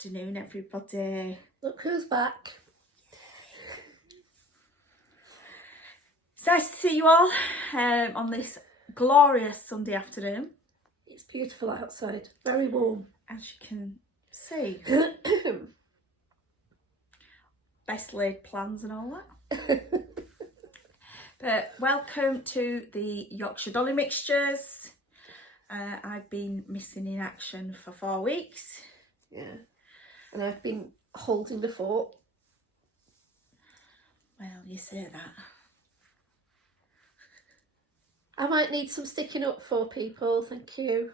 afternoon, everybody. Look who's back. It's nice to see you all on this glorious Sunday afternoon. It's beautiful outside, very warm. As you can see. Best laid plans and all that. But welcome to the Yorkshire Dolly Mixtures. I've been missing in action for 4 weeks. Yeah, and I've been holding the fort. Well, you say that. I might need some sticking up for people, thank you.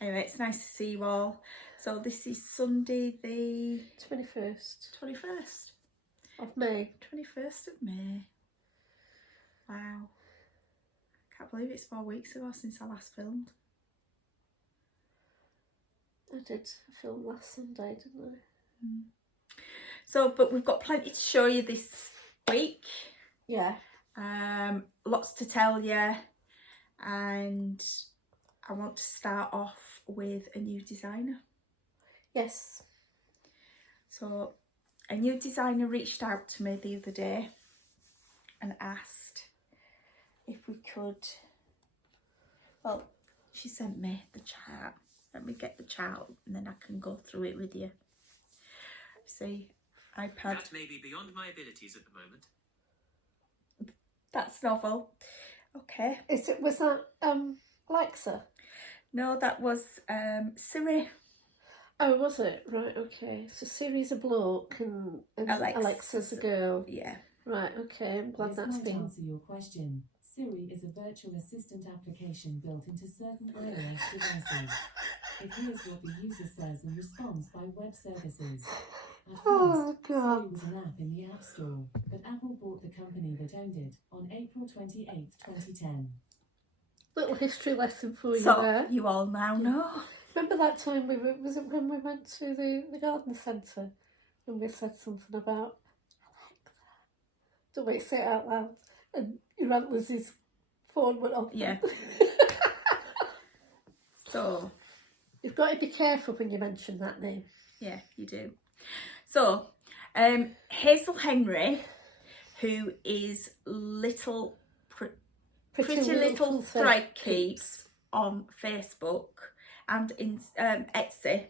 Anyway, it's nice to see you all. So this is Sunday the 21st of May. 21st of May. Wow. Can't believe it's 4 weeks ago since I last filmed. I did a film last Sunday, didn't I? Mm. So, but we've got plenty to show you this week. Yeah. Lots to tell you, and I want to start off with a new designer. Yes. So a new designer reached out to me the other day and asked if we could, well, she sent me the chart. Let me get the chart and then I can go through it with you. See, iPad. That may be beyond my abilities at the moment. That's novel. Okay. Was that Alexa? No, that was Siri. Oh, was it? Right, okay. So Siri's a bloke and Alexa's a girl. Yeah. Right, okay. I'm glad that's been... To answer your question, Siri is a virtual assistant application built into certain iOS devices. It hears what the user says and responds by web services. At Oh, first, God. Siri was an app in the App Store, but Apple bought the company that owned it on April 28, 2010. Little history lesson for you So there. you all now know. Remember that time was it when we went to the garden centre and we said something about Alexa? Don't wait, say it out loud. And your Aunt Lizzie's phone went off. Yeah. So You've got to be careful when you mention that name. yeah, you do. So Hazel Henry, who is Pretty Little Thread Keeps on Facebook and in Etsy,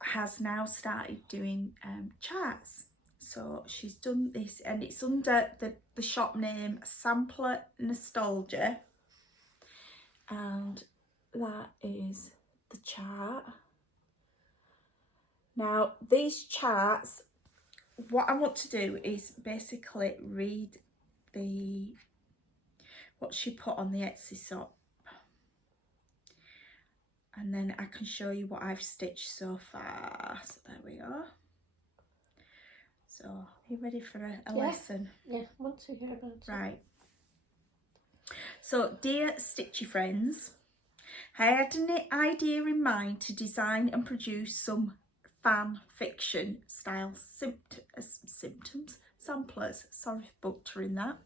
has now started doing charts. So she's done this, and it's under the shop name Sampler Nostalgia, and that is the chart. Now these charts, what I want to do is basically read what she put on the Etsy shop, and then I can show you what I've stitched so far. So there we are. So are you ready for a lesson? Yeah, I want to hear about it. Right. So, dear Stitchy friends, I had an idea in mind to design and produce some fan fiction style samplers. Sorry for butchering that.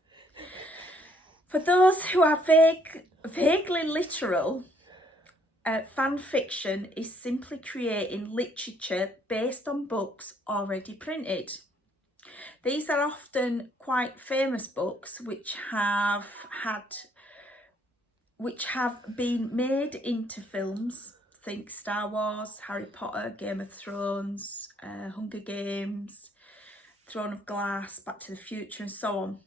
For those who are vaguely literal, fan fiction is simply creating literature based on books already printed. These are often quite famous books which have been made into films. Think Star Wars, Harry Potter, Game of Thrones, Hunger Games, Throne of Glass, Back to the Future, and so on.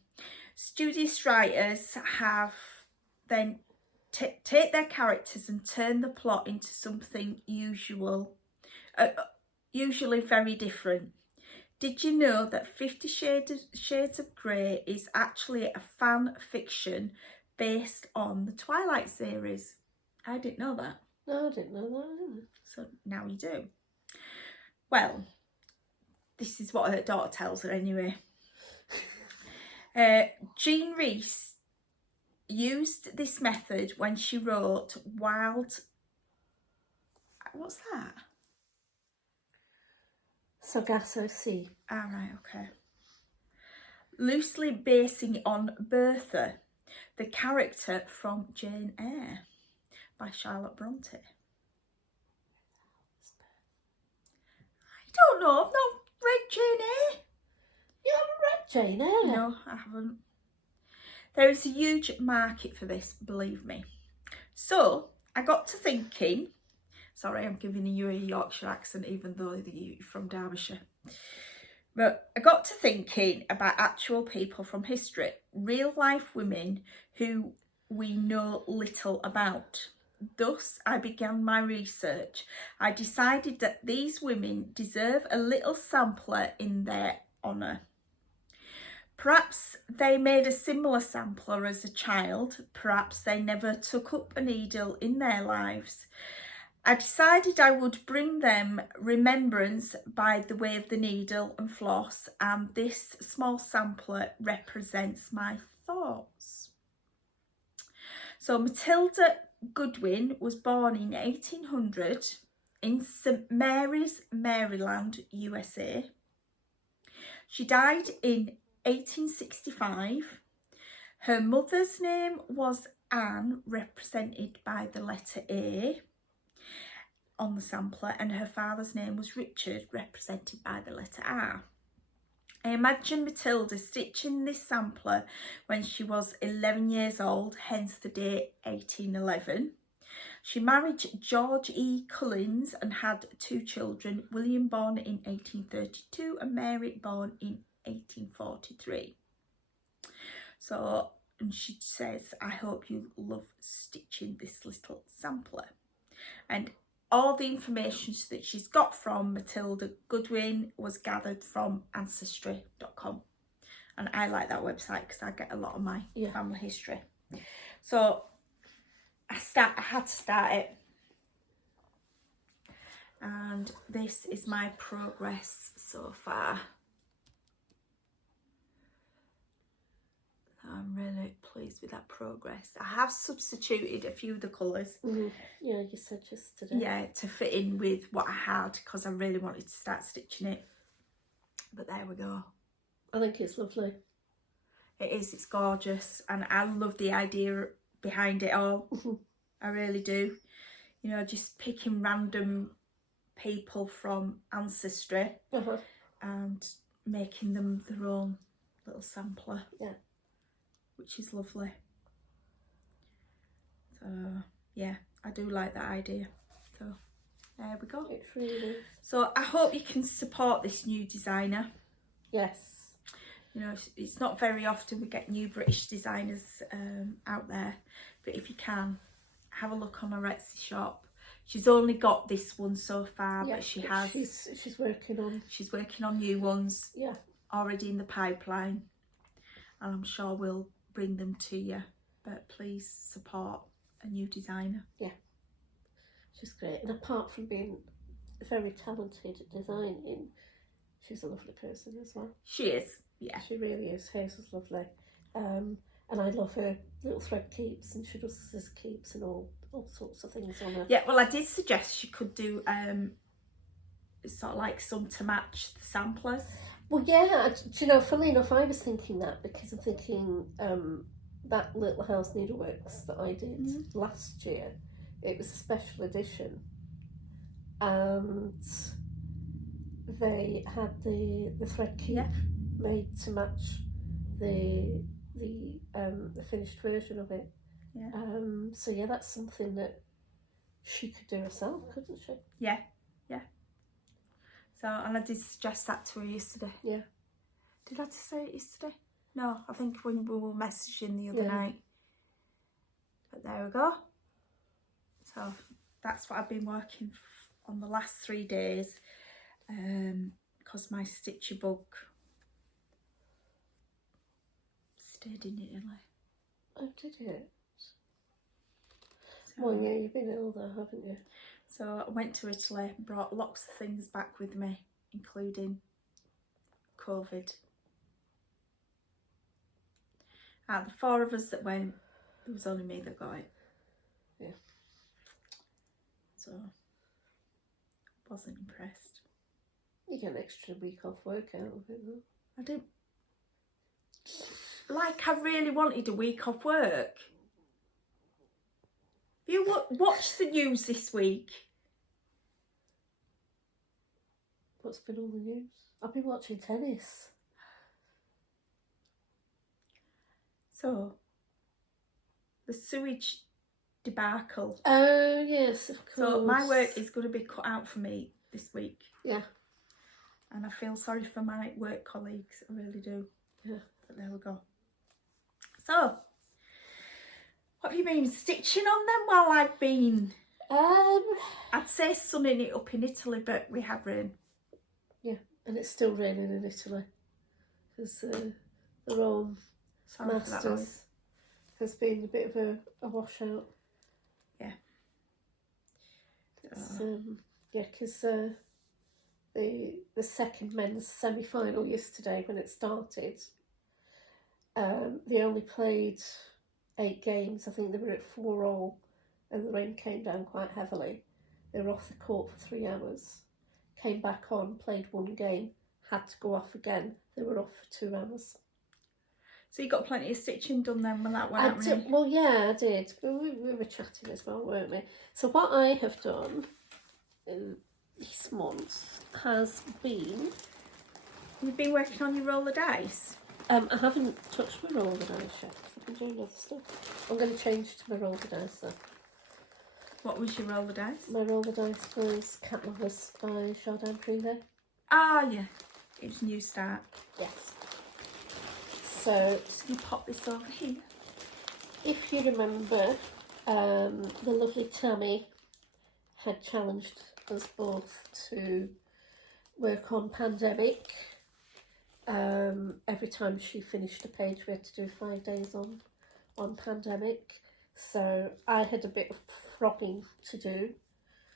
Studious writers have then take their characters and turn the plot into something usually very different. Did you know that 50 Shades of Grey is actually a fan fiction based on the Twilight series? I didn't know that. No, I didn't know that either. So now you do. Well, this is what her daughter tells her anyway. Jean Reese used this method when she wrote Wild... What's that? Sargasso Sea. Ah, right, okay. Loosely basing on Bertha, the character from Jane Eyre by Charlotte Bronte. don't know. I've not read Jane Eyre. You haven't read Jane Eyre? No, I haven't. There is a huge market for this, believe me. So I got to thinking, sorry, I'm giving you a Yorkshire accent even though you're from Derbyshire. But I got to thinking about actual people from history, real life women who we know little about. Thus, I began my research. I decided that these women deserve a little sampler in their honour. Perhaps they made a similar sampler as a child. Perhaps they never took up a needle in their lives. I decided I would bring them remembrance by the way of the needle and floss, and this small sampler represents my thoughts. So Matilda Goodwin was born in 1800 in St Mary's, Maryland, USA. She died in 1865. Her mother's name was Anne, represented by the letter A on the sampler, and her father's name was Richard, represented by the letter R. I imagine Matilda stitching this sampler when she was 11 years old, hence the date 1811. She married George E. Cullins and had 2 children, William born in 1832 and Mary born in 1843. So, and she says, I hope you love stitching this little sampler. And all the information that she's got from Matilda Goodwin was gathered from Ancestry.com. And I like that website because I get a lot of my family history. So I had to start it. And this is my progress so far. I'm really pleased with that progress. I have substituted a few of the colours. Mm-hmm. Yeah, you said yesterday. Yeah, to fit in with what I had because I really wanted to start stitching it. But there we go. I think it's lovely. It is, it's gorgeous. And I love the idea behind it all. I really do. You know, just picking random people from Ancestry and making them their own little sampler. Yeah. Which is lovely. So yeah, I do like that idea. So there we go. It's really nice. So I hope you can support this new designer. Yes. You know, it's not very often we get new British designers out there, but if you can, have a look on her Etsy shop. She's only got this one so far, but she has. She's working on new ones. Yeah. Already in the pipeline, and I'm sure we'll bring them to you. But please support a new designer. Yeah, she's great. And apart from being very talented at designing, she's a lovely person as well. She is, yeah. She really is. Hazel's lovely. And I love her little thread keeps, and she does scissors keeps and all sorts of things on her. Yeah, well, I did suggest she could do sort of like some to match the samplers. Well, yeah, do you know, funnily enough, I was thinking that because I'm thinking that Little House Needleworks that I did last year, it was a special edition, and they had the thread keep made to match the finished version of it. Yeah. So yeah, that's something that she could do herself, couldn't she? Yeah, yeah. So, and I did suggest that to her yesterday. Yeah. Did I just say it yesterday? No, I think when we were messaging the other night. But there we go. So that's what I've been working on the last 3 days. Because my stitchy bug stayed in Italy. Oh, did it? So, Well, yeah, you've been ill though, haven't you? So I went to Italy, brought lots of things back with me, including COVID. Out of the 4 of us that went, there was only me that got it. Yeah. So, wasn't impressed. You get an extra week off work out of it though. I didn't. Like, I really wanted a week off work. Have you watched the news this week? What's been on the news? I've been watching tennis. So, the sewage debacle. Oh, yes, of course. So, my work is going to be cut out for me this week. Yeah. And I feel sorry for my work colleagues. I really do. Yeah. But there we go. So, what have you been stitching on then while I've been... I'd say sunning it up in Italy, but we have rain. Yeah, and it's still raining in Italy. Because the Rome Sorry for that noise. Masters has been a bit of a washout. Yeah. It's, yeah, because the second men's semi-final yesterday, when it started, they only played 8 games. I think they were at 4-all, and the rain came down quite heavily. They were off the court for 3 hours, came back on, played 1 game, had to go off again. They were off for 2 hours. So you got plenty of stitching done then when that went happening? Well, yeah, I did. We were chatting as well, weren't we? So what I have done this month has been... You've been working on your roller dice? I haven't touched my roller dice yet, because I've been doing other stuff. I'm going to change to my roller dice though. What was your roller dice? My roller dice was Cat Lovers by Chardin Privé. Ah, yeah. It was New Start. Yes. So, Just going to pop this over here. if you remember, the lovely Tammy had challenged us both to work on Pandemic. Every time she finished a page, we had to do 5 days on Pandemic. So I had a bit of frogging to do.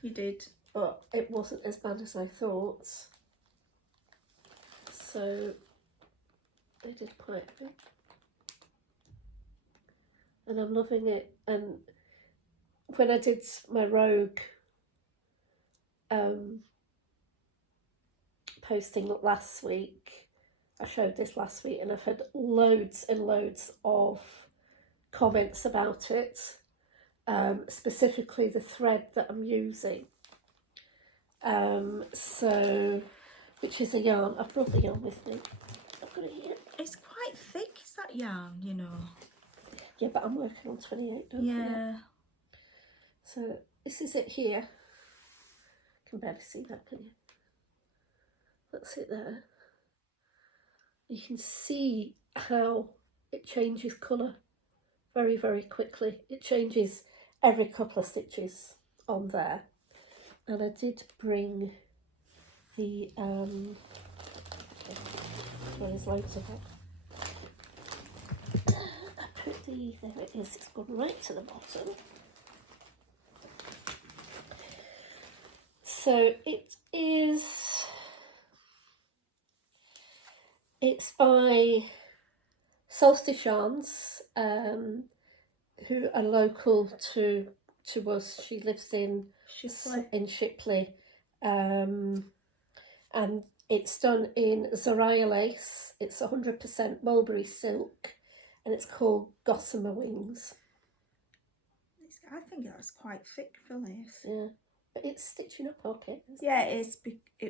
You did. But it wasn't as bad as I thought. So I did quite a bit. And I'm loving it. And when I did my Rogue posting last week, I showed this last week, and I've had loads and loads of comments about it, specifically the thread that I'm using. So, which is a yarn. I've brought the yarn with me. I've got it here. It's quite thick, is that yarn, you know? Yeah, but I'm working on 28, don't Yeah. So this is it here. You can barely see that, can you? That's it there. You can see how it changes colour very, very quickly. It changes every couple of stitches on there. And I did bring the, there's loads of it. I put the, there it is, it's gone right to the bottom. So it's by Solstice Yarns, who are local to us. She lives in Shipley, and it's done in Zoraya lace. It's 100% mulberry silk, and it's called Gossamer Wings. I think that's quite thick for this. Yeah, but it's stitching up okay. Yeah, it is.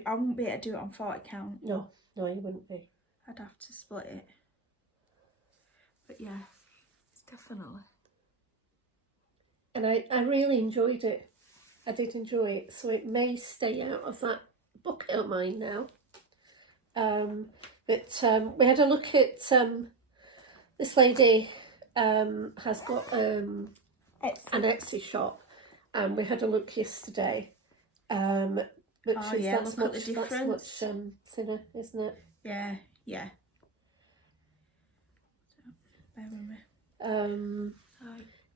I wouldn't be able to do it on 40 count. No, you wouldn't be. I'd have to split it. But yeah, it's definitely. And I really enjoyed it. I did enjoy it. So it may stay out of that bucket of mine now. But we had a look at, this lady has got an Etsy shop, and we had a look yesterday. But Look at the difference. That's much thinner, isn't it? Yeah. So, bear with me.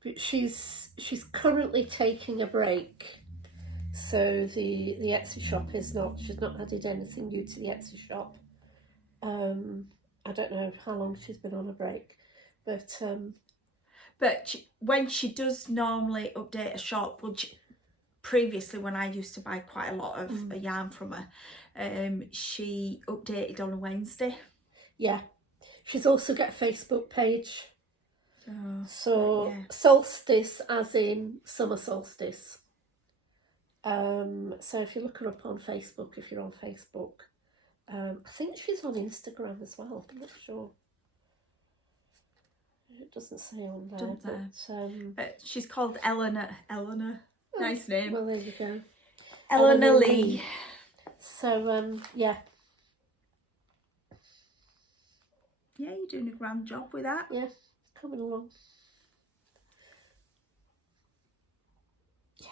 But she's currently taking a break, so the Etsy shop she's not added anything new to the Etsy shop. I don't know how long she's been on a break, but when she does normally update a shop, which previously when I used to buy quite a lot of yarn from her, she updated on a Wednesday. Yeah, she's also got a Facebook page. So yeah. Solstice, as in summer solstice. So if you look her up on Facebook, if you're on Facebook, I think she's on Instagram as well. I'm not sure. It doesn't say on there, But she's called Eleanor. Nice name. Well, there you go. Eleanor Lee. So yeah. Yeah, you're doing a grand job with that. Yeah, coming along. Yeah.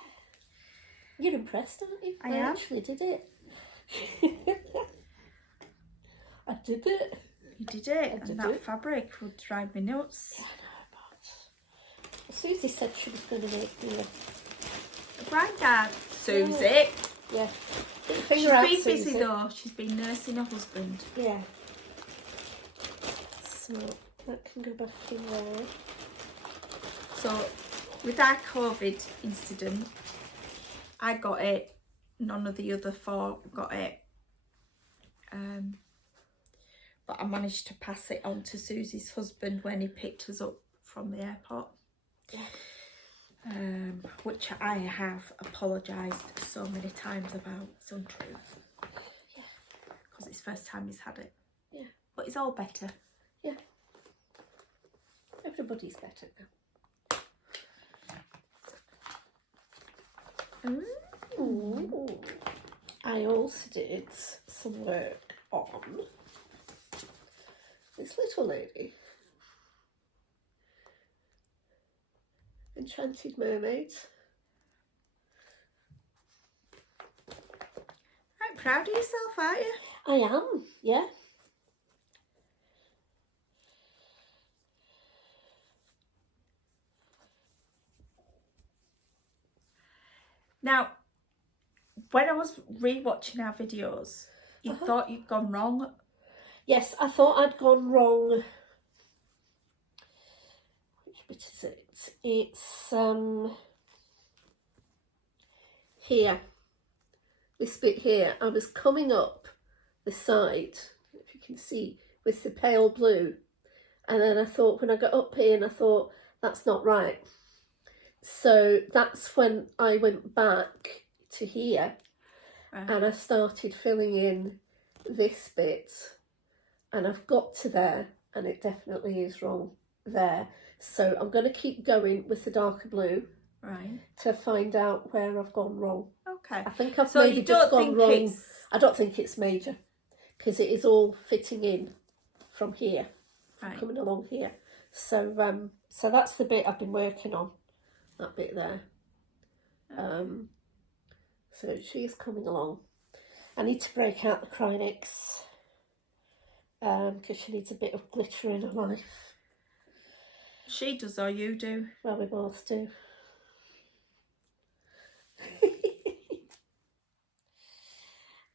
You're impressed, aren't you? I am. Actually did it. I did it. You did it. And that fabric would drive me nuts. Yeah, I know, but Susie said she was going to make me a granddad. Susie. Yeah. She's been busy though. She's been nursing her husband. Yeah. So that can go back in there. So with our COVID incident, I got it. None of the other 4 got it. But I managed to pass it on to Susie's husband when he picked us up from the airport. Yeah. Which I have apologised so many times about. It's untrue. Yeah. Because it's the first time he's had it. Yeah. But it's all better. Yeah. Everybody's better now. Ooh. I also did some work on this little lady. Enchanted Mermaid. I'm proud of yourself, aren't you? I am, yeah. Now, when I was re-watching our videos, you thought you'd gone wrong. Yes, I thought I'd gone wrong. Which bit is it? It's here. This bit here. I was coming up the side, if you can see, with the pale blue. And then I thought, when I got up here, and I thought, that's not right. So that's when I went back to here, and I started filling in this bit, and I've got to there, and it definitely is wrong there. So I'm going to keep going with the darker blue, right, to find out where I've gone wrong. Okay. I think I've maybe just gone wrong. I don't think it's major, because it is all fitting in from here, coming along here. So so that's the bit I've been working on, that bit there. So she is coming along. I need to break out the Crynex, because she needs a bit of glitter in her life. She does or you do? Well, we both do.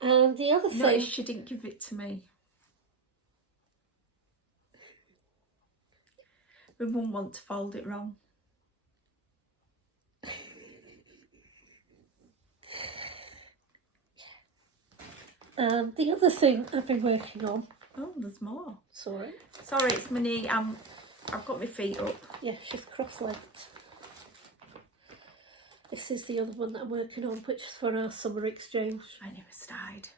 And the other thing... Notice she didn't give it to me. We wouldn't want to fold it wrong. And the other thing I've been working on... Oh, there's more. Sorry, it's my knee. I've got my feet up. Yeah, she's cross-legged. This is the other one that I'm working on, which is for our summer exchange. I never started.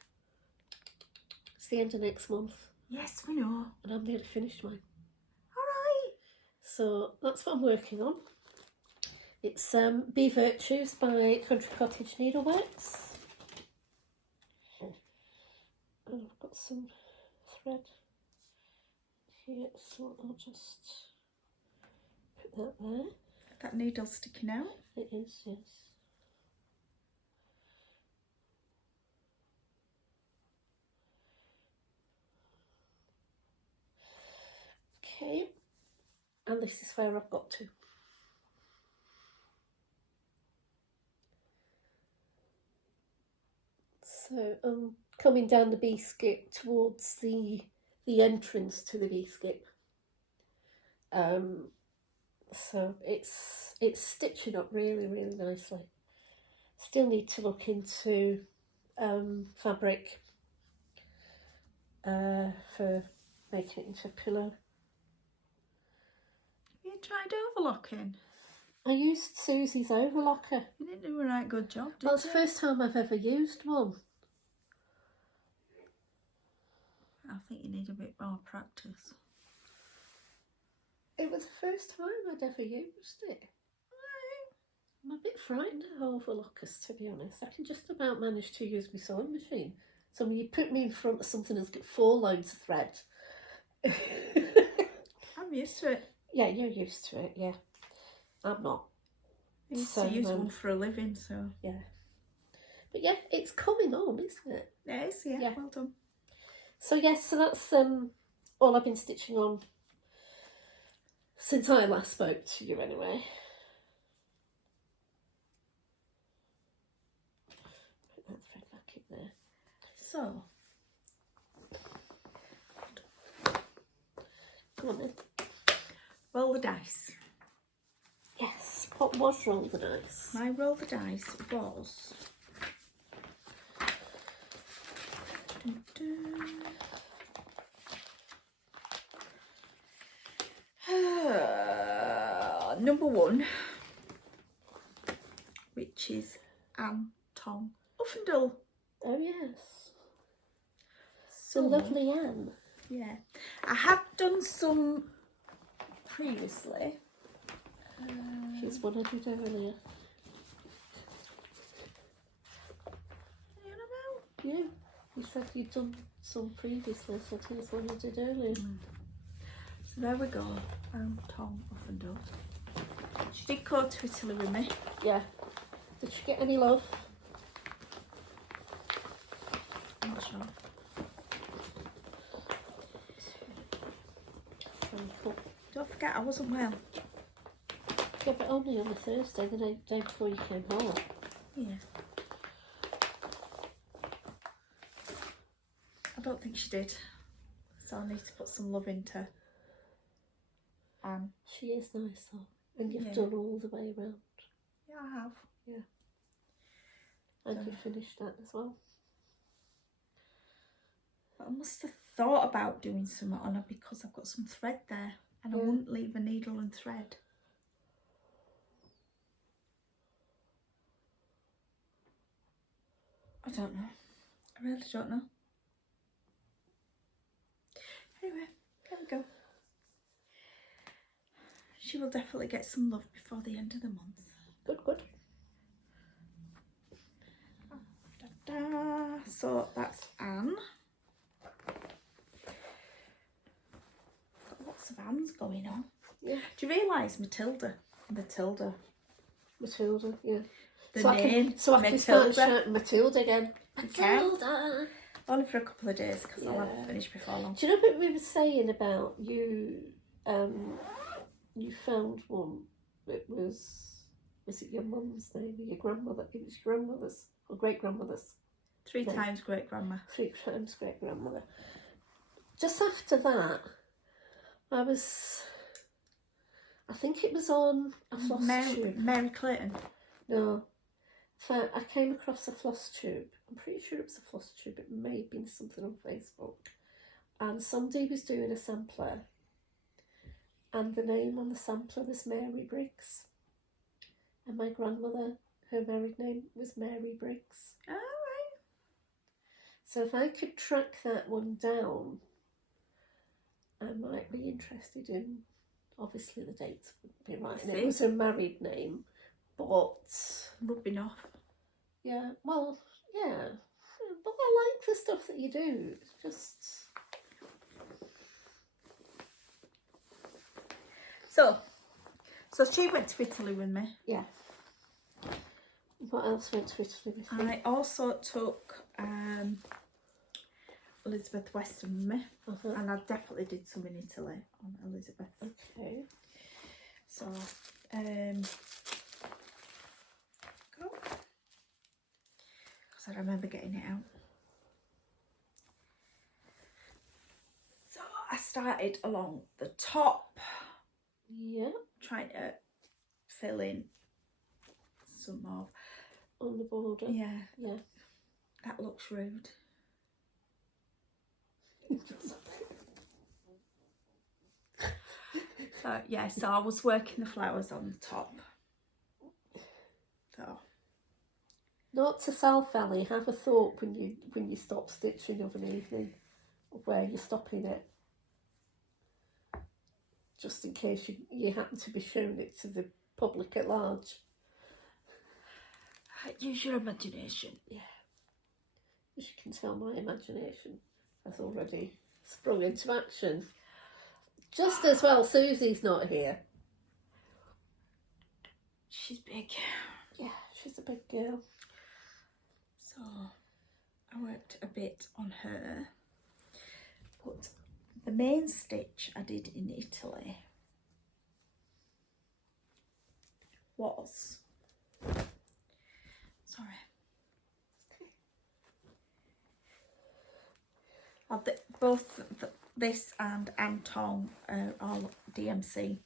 It's the end of next month. Yes, we know. And I'm nearly finished mine. Alright. So that's what I'm working on. It's Be Virtues by Country Cottage Needleworks. And I've got some thread here, so I'll just put that there. That needle sticking out. It is, yes. Okay, and this is where I've got to. So I'm coming down the B-skip towards the entrance to the B-skip. So it's stitching up really, really nicely. Still need to look into fabric for making it into a pillow. Have you tried overlocking? I used Susie's overlocker. You didn't do a right good job, did Well, it's you? the first time I've ever used one. I think you need a bit more practice. It was the first time I'd ever used it. I'm a bit frightened of overlockers, to be honest. I can just about manage to use my sewing machine. So when you put me in front of something that's got 4 loads of thread. I'm used to it. Yeah, you're used to it, yeah. I'm not. I used to use one for a living, so... Yeah. But yeah, it's coming on, isn't it? It is, yeah. Well done. So yes, so that's all I've been stitching on since I last spoke to you anyway. Put that thread back in there. So... Come on then. Roll the dice. Yes, what was roll the dice? My roll the dice was... number 1, which is Anne Tom Uffendale. Oh yes, So the lovely Anne. yeah, I have done some previously. Here's one I did earlier. Yeah, you said you'd done some previously, so here's one you did earlier. So there we go, Anne Tom Uffendale. She did go to Italy with me. Yeah. Did she get any love? I'm not sure. Don't forget I wasn't well. Yeah, but only on a Thursday, the day before you came home. Yeah. I don't think she did. So I need to put some love into Anne. She is nice though. And you've Yeah. done all the way around. Yeah, I have. And you finished that as well. But I must have thought about doing something on her because I've got some thread there and I wouldn't leave a needle and thread. I don't know. I really don't know. Anyway, there we go. She will definitely get some love before the end of the month. Good, good. Da-da. So that's Anne. Got lots of Annes going on. Yeah. Do you realise Matilda, Yeah. the so name I can start Matilda? shouting Matilda again. You can. Matilda! Only for a couple of days because I'll have it finished before long. Do you know what we were saying about you? You found one that was it your mum's name or your grandmother? It was your grandmother's or great grandmother's. 3 times great grandma. 3 times great grandmother. Just after that, I think it was on a Flosstube. Mary Clayton. No, so I came across a Flosstube. I'm pretty sure it was a Flosstube. It may have been something on Facebook. And somebody was doing a sampler. And the name on the sampler was Mary Briggs. And my grandmother, her married name was Mary Briggs. All right. So if I could track that one down, I might be interested in, obviously the dates would be right. And it was her married name, but... Rubbing off. Yeah, well, yeah. But I like the stuff that you do. It's just... So she went to Italy with me. Yeah. What else went to Italy with you? I also took Elizabeth Weston with me. And I definitely did some in Italy on Elizabeth. Okay. So, go. Because I remember getting it out. So I started along the top. Yeah. Trying to fill in some more. On the border. Yeah. Yeah. That looks rude. So yeah, so I was working the flowers on the top. So, Note to self, Ellie, have a thought when you stop stitching of an evening, of where you're stopping it. Just in case you happen to be showing it to the public at large. use your imagination. Yeah. As you can tell, my imagination has already sprung into action. Just as well, Susie's not here. She's big. Yeah, she's a big girl. So, I worked a bit on her. But the main stitch I did in Italy was... Sorry. Both this and Anton are all DMC.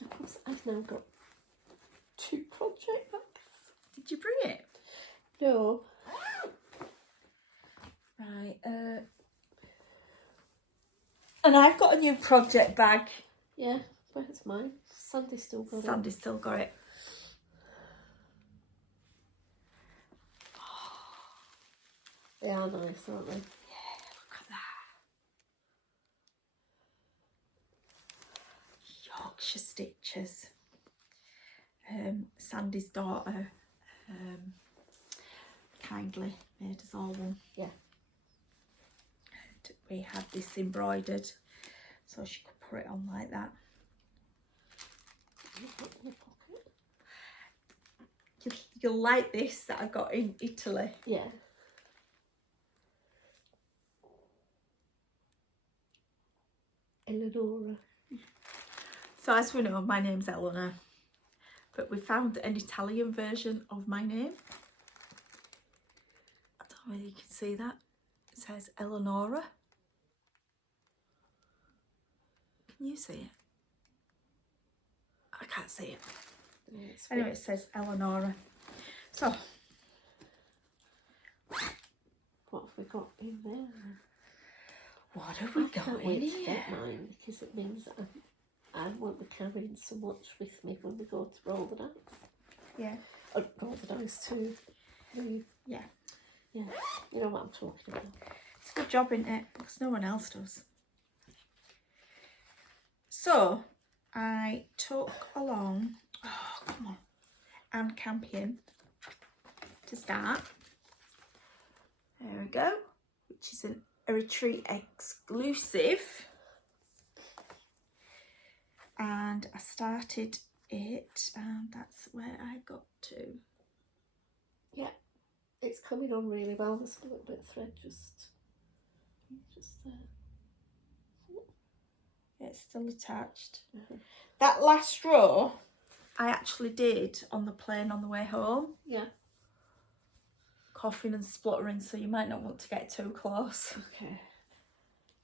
Of course, I've now got 2 project bags. Did you bring it? No. Right. And I've got a new project bag. Yeah, where's mine? Sandy's still got it. Sandy's still got it. They are nice, aren't they? Yeah, look at that. Yorkshire stitches. Sandy's daughter kindly made us all one. Yeah. And we had this embroidered so she could put it on like that. You'll like this that I got in Italy. Yeah. Eleonora. So as we know, my name's Eleanor, but we found an Italian version of my name. I don't know whether you can see that. It says Eleonora. Can you see it? I can't see it. Anyway, it says Eleonora. So, what have we got in there? what have we I got can't in wait to here? get mine, because it means that I won't be carrying so much with me when we go to roll the dice. Yeah. Roll the dice too. Yeah. Yeah, you know what I'm talking about. It's a good job, isn't it? Because no one else does. So, I took along, oh, come on, Anne Campion to start. There we go, which is a retreat exclusive. And I started it, and that's where I got to. Yeah, it's coming on really well. There's a little bit of thread just there. Yeah, it's still attached. That last row, I actually did on the plane on the way home. Yeah. Coughing and spluttering, so you might not want to get too close. Okay.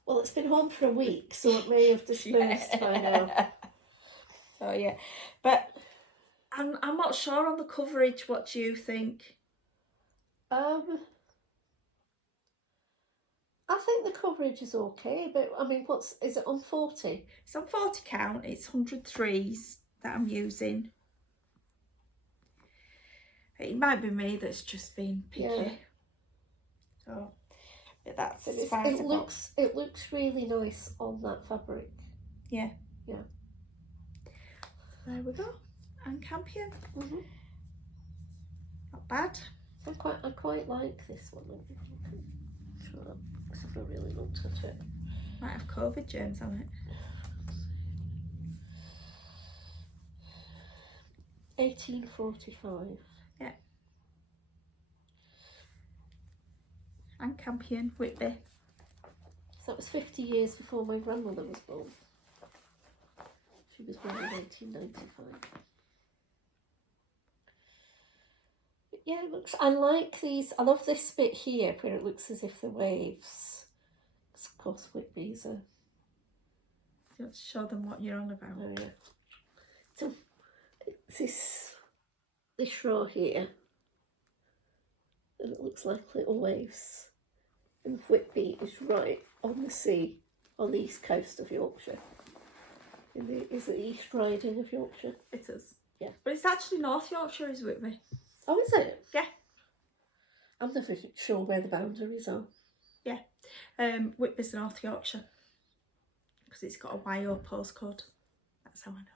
Well, it's been home for a week, so it may have dispersed by now. So yeah, but I'm not sure on the coverage. What do you think? I think the coverage is okay, but I mean, is it on 40? It's on 40 count. It's 103s that I'm using. It might be me that's just been picky. Yeah. So, but that's It fine. It looks really nice on that fabric. Yeah. Yeah. There we go. And Campion. Mm-hmm. Not bad. I quite like this one. Sure, because I've not really looked at it. Might have COVID germs on it. 1845. Yeah. And Campion, Whitby. So that was 50 years before my grandmother was born. She was born in 1895. Yeah, it looks. I like these. I love this bit here where it looks as if the waves. Because of course Whitby's a. You have to show them what you're on about. Oh yeah. So it's this row here, and it looks like little waves. And Whitby is right on the sea, on the east coast of Yorkshire. Is it East Riding of Yorkshire? It is. Yeah. But it's actually North Yorkshire is Whitby. Oh, is it? Yeah. I'm never sure where the boundaries are. Yeah. Whitby's North Yorkshire. Because it's got a YO postcode. That's how I know.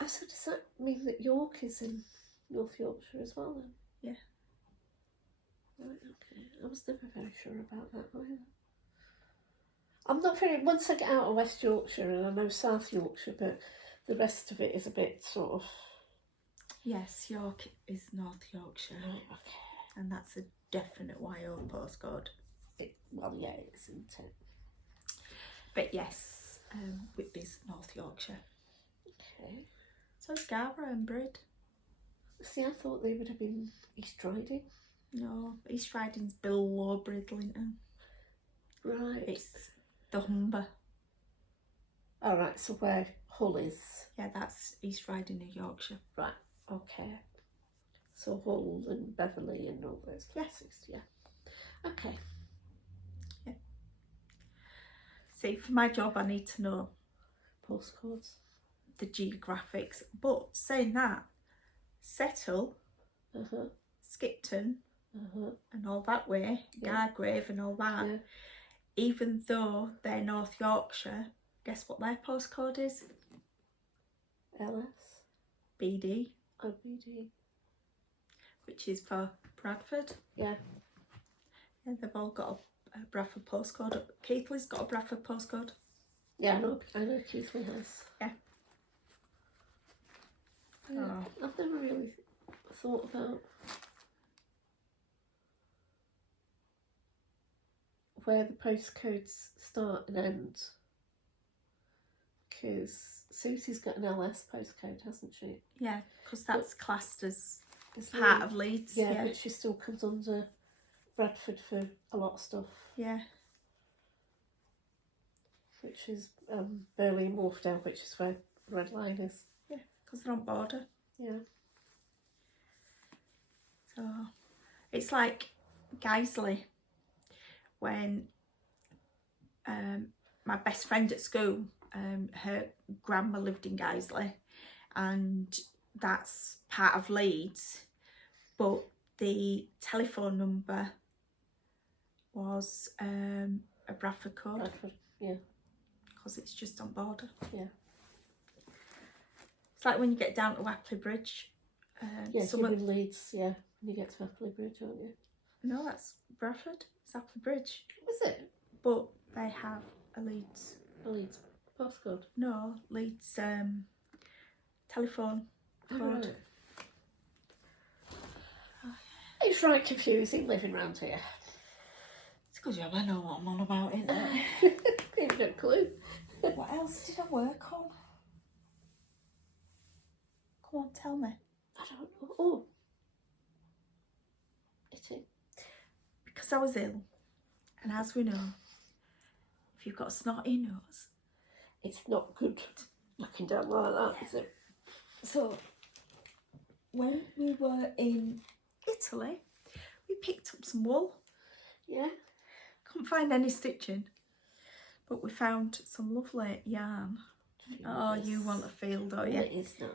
Oh, so does that mean that York is in North Yorkshire as well then? Yeah. Right, okay. I was never very sure about that either. I'm not very... Once I get out of West Yorkshire, and I know South Yorkshire, but the rest of it is a bit sort of... Yes, York is North Yorkshire. Right, okay. And that's a definite YO postcode. Well, yeah, it is, isn't it? But yes, Whitby's North Yorkshire. Okay. So is Scarborough and Brid. See, I thought they would have been East Riding. No, East Riding's below Bridlington. Right. It's the Humber. All right, so where Hull is. Yeah, that's East Riding of Yorkshire. Right, okay. So Hull and Beverley and all those places, yeah. Okay. Yeah. See, for my job, I need to know Postcodes. the geographics. But saying that, Settle, Uh-huh. Skipton, Uh-huh. and all that way, Yeah. Gargrave and all that, Yeah. even though they're North Yorkshire, guess what their postcode is? LS. BD, OBD. which is for Bradford. Yeah. Yeah, they've all got a Bradford postcode. Keithley's got a Bradford postcode. Yeah, I know Keithley has. Yeah. Yeah. I've never really thought about where the postcodes start and end. Because Susie's got an LS postcode, hasn't she? Yeah, because that's classed as It's part Leeds. of Leeds. Yeah, Yeah, but she still comes under Bradford for a lot of stuff, yeah. which is Burley and Wharfdale, which is where the Red Line is. Yeah, because they're on border. Yeah. So it's like Guiseley when my best friend at school, her grandma lived in Guiseley, and that's part of Leeds, but the telephone number was a Bradford code Bradford, yeah. because it's just on border. Yeah. It's like when you get down to Wapley Bridge. Yeah, some you're of- in Leeds, yeah, when you get to Appley Bridge, aren't you? No, that's Bradford. It's Wapley Bridge, Was it? but they have a Leeds. A Leeds postcode. No, Leeds telephone Oh, code. right. It's right confusing living round here. It's a good job I know what I'm on about, isn't it? You've no clue. What else did I work on? Come on, tell me. I don't know. Oh. Eating. Because I was ill, and as we know, if you've got a snotty nose, It's not good looking down like that, is it? so when we were in Italy, we picked up some wool. Yeah. Couldn't find any stitching, but we found some lovely yarn. Oh, you want a feel, don't you? It is nice.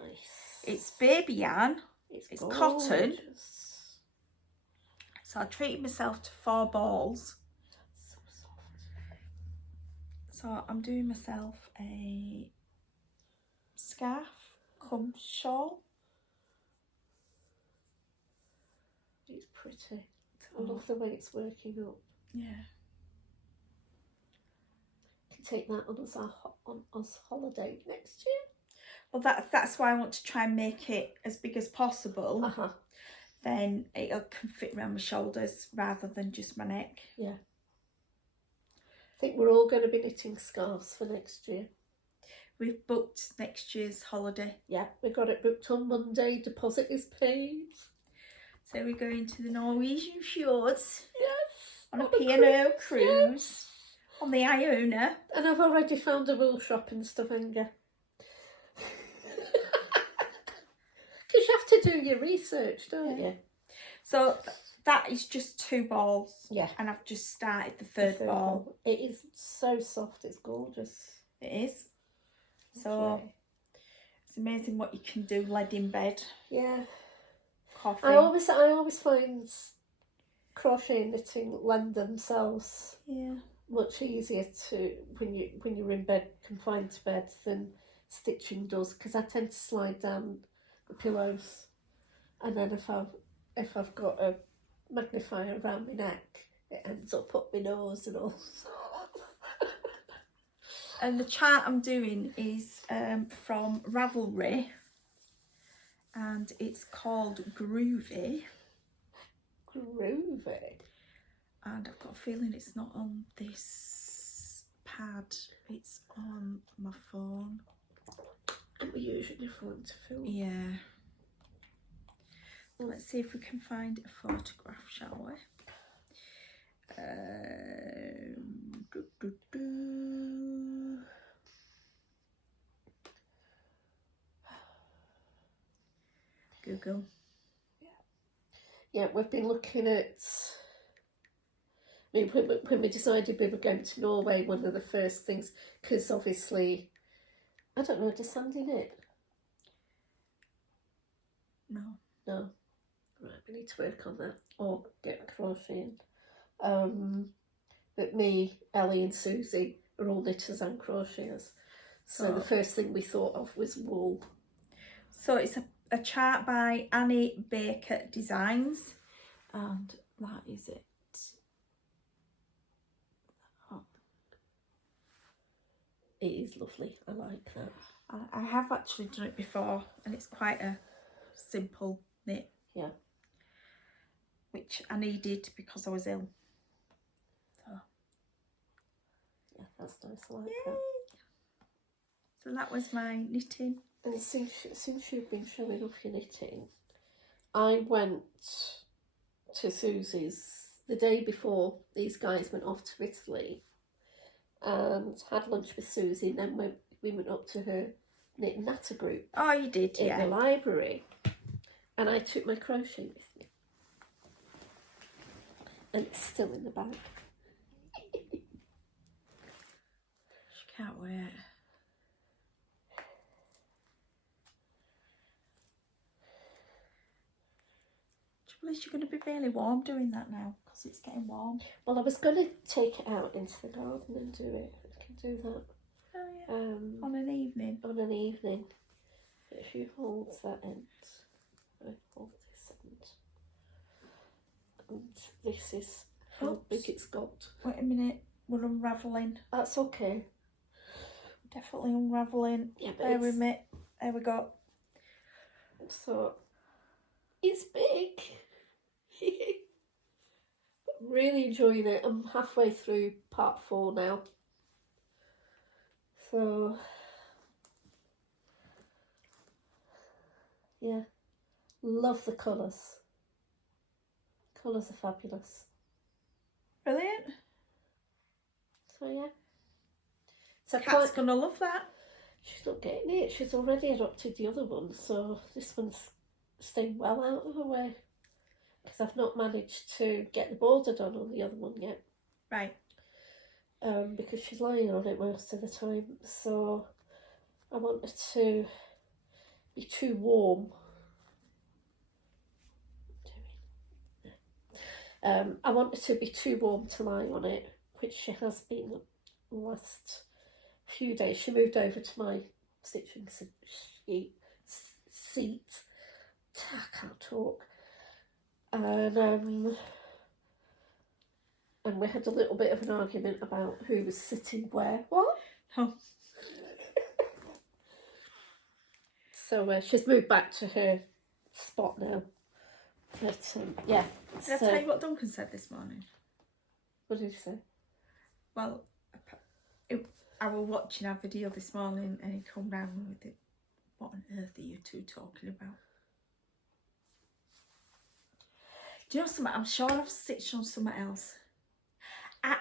It's baby yarn, it's cotton. gorgeous. so I treated myself to 4 balls. So soft. So I'm doing myself a scarf cum shawl. It's pretty. I love the way it's working up. Yeah. Can take that on as on us holiday next year. Well, that's why I want to try and make it as big as possible. Uh-huh. Then it can fit around my shoulders rather than just my neck. Yeah. I think we're all going to be knitting scarves for next year. We've booked next year's holiday. Yeah, we got it booked on Monday. Deposit is paid. So we're going to the Norwegian fjords Yes. on a the P&O cruise, cruise on the Iona. And I've already found a wool shop in Stavanger. Because you have to do your research, don't you? So that is just 2 balls. Yeah. And I've just started the third ball. It is so soft, it's gorgeous. It is. So Lovely. it's amazing what you can do laid in bed. Yeah. Coffee. I always find crochet and knitting lend themselves Yeah. much easier to when you're in bed, confined to bed, than stitching does, because I tend to slide down the pillows, and then if I've got a magnifier around my neck, it ends up up my nose and all. And the chart I'm doing is from Ravelry, and it's called Groovy. Groovy. And I've got a feeling it's not on this pad, it's on my phone. And we usually phone to film. Yeah. Let's see if we can find a photograph, shall we? Google. Yeah, we've been looking at. I mean, when we decided we were going to Norway, one of the first things, because obviously, I don't know, does Sandy knit? No. No. Right, we need to work on that, or get crocheting. But me, Ellie and Susie are all knitters and crocheters. So the first thing we thought of was wool. So it's a chart by Annie Baker Designs, and that is it. Oh. It is lovely, I like that. I have actually done it before, and it's quite a simple knit. Yeah. Which I needed because I was ill. So. Yeah, that's nice, I like Yay. that. So that was my knitting. And since you've been showing off your knitting, I went to Susie's the day before these guys went off to Italy, and had lunch with Susie, and then we went up to her knit and natter group. Oh, you did, in yeah. the library, and I took my crochet with me, and it's still in the bag. She can't wait. Trouble is, you're going to be really warm doing that now because it's getting warm. Well, I was going to take it out into the garden and do it. I can do that. Oh yeah. On an evening. On an evening. If you hold that end, I hold this end, and this is how big it's got. Wait a minute, we're unravelling. That's okay. Definitely unravelling. Yeah, but Bear with me. There we go. So it's big. I'm really enjoying it. I'm halfway through part 4 now. So yeah, love the colours. Colours are fabulous. Brilliant. So yeah. So Kat's gonna love that. She's not getting it. She's already adopted the other one, so this one's staying well out of her way. Because I've not managed to get the border done on the other one yet. Right. Because she's lying on it most of the time, so I want her to be too warm. I want her to be too warm to lie on it, which she has been the last few days. She moved over to my stitching seat. I can't talk. And we had a little bit of an argument about who was sitting where. What? Oh. So she's moved back to her spot now. But yeah. Did I tell you what Duncan said this morning? What did he say? Well, I was watching our video this morning and he come down with it. What on earth are you two talking about? Do you know something? I'm sure I've stitched on something else. I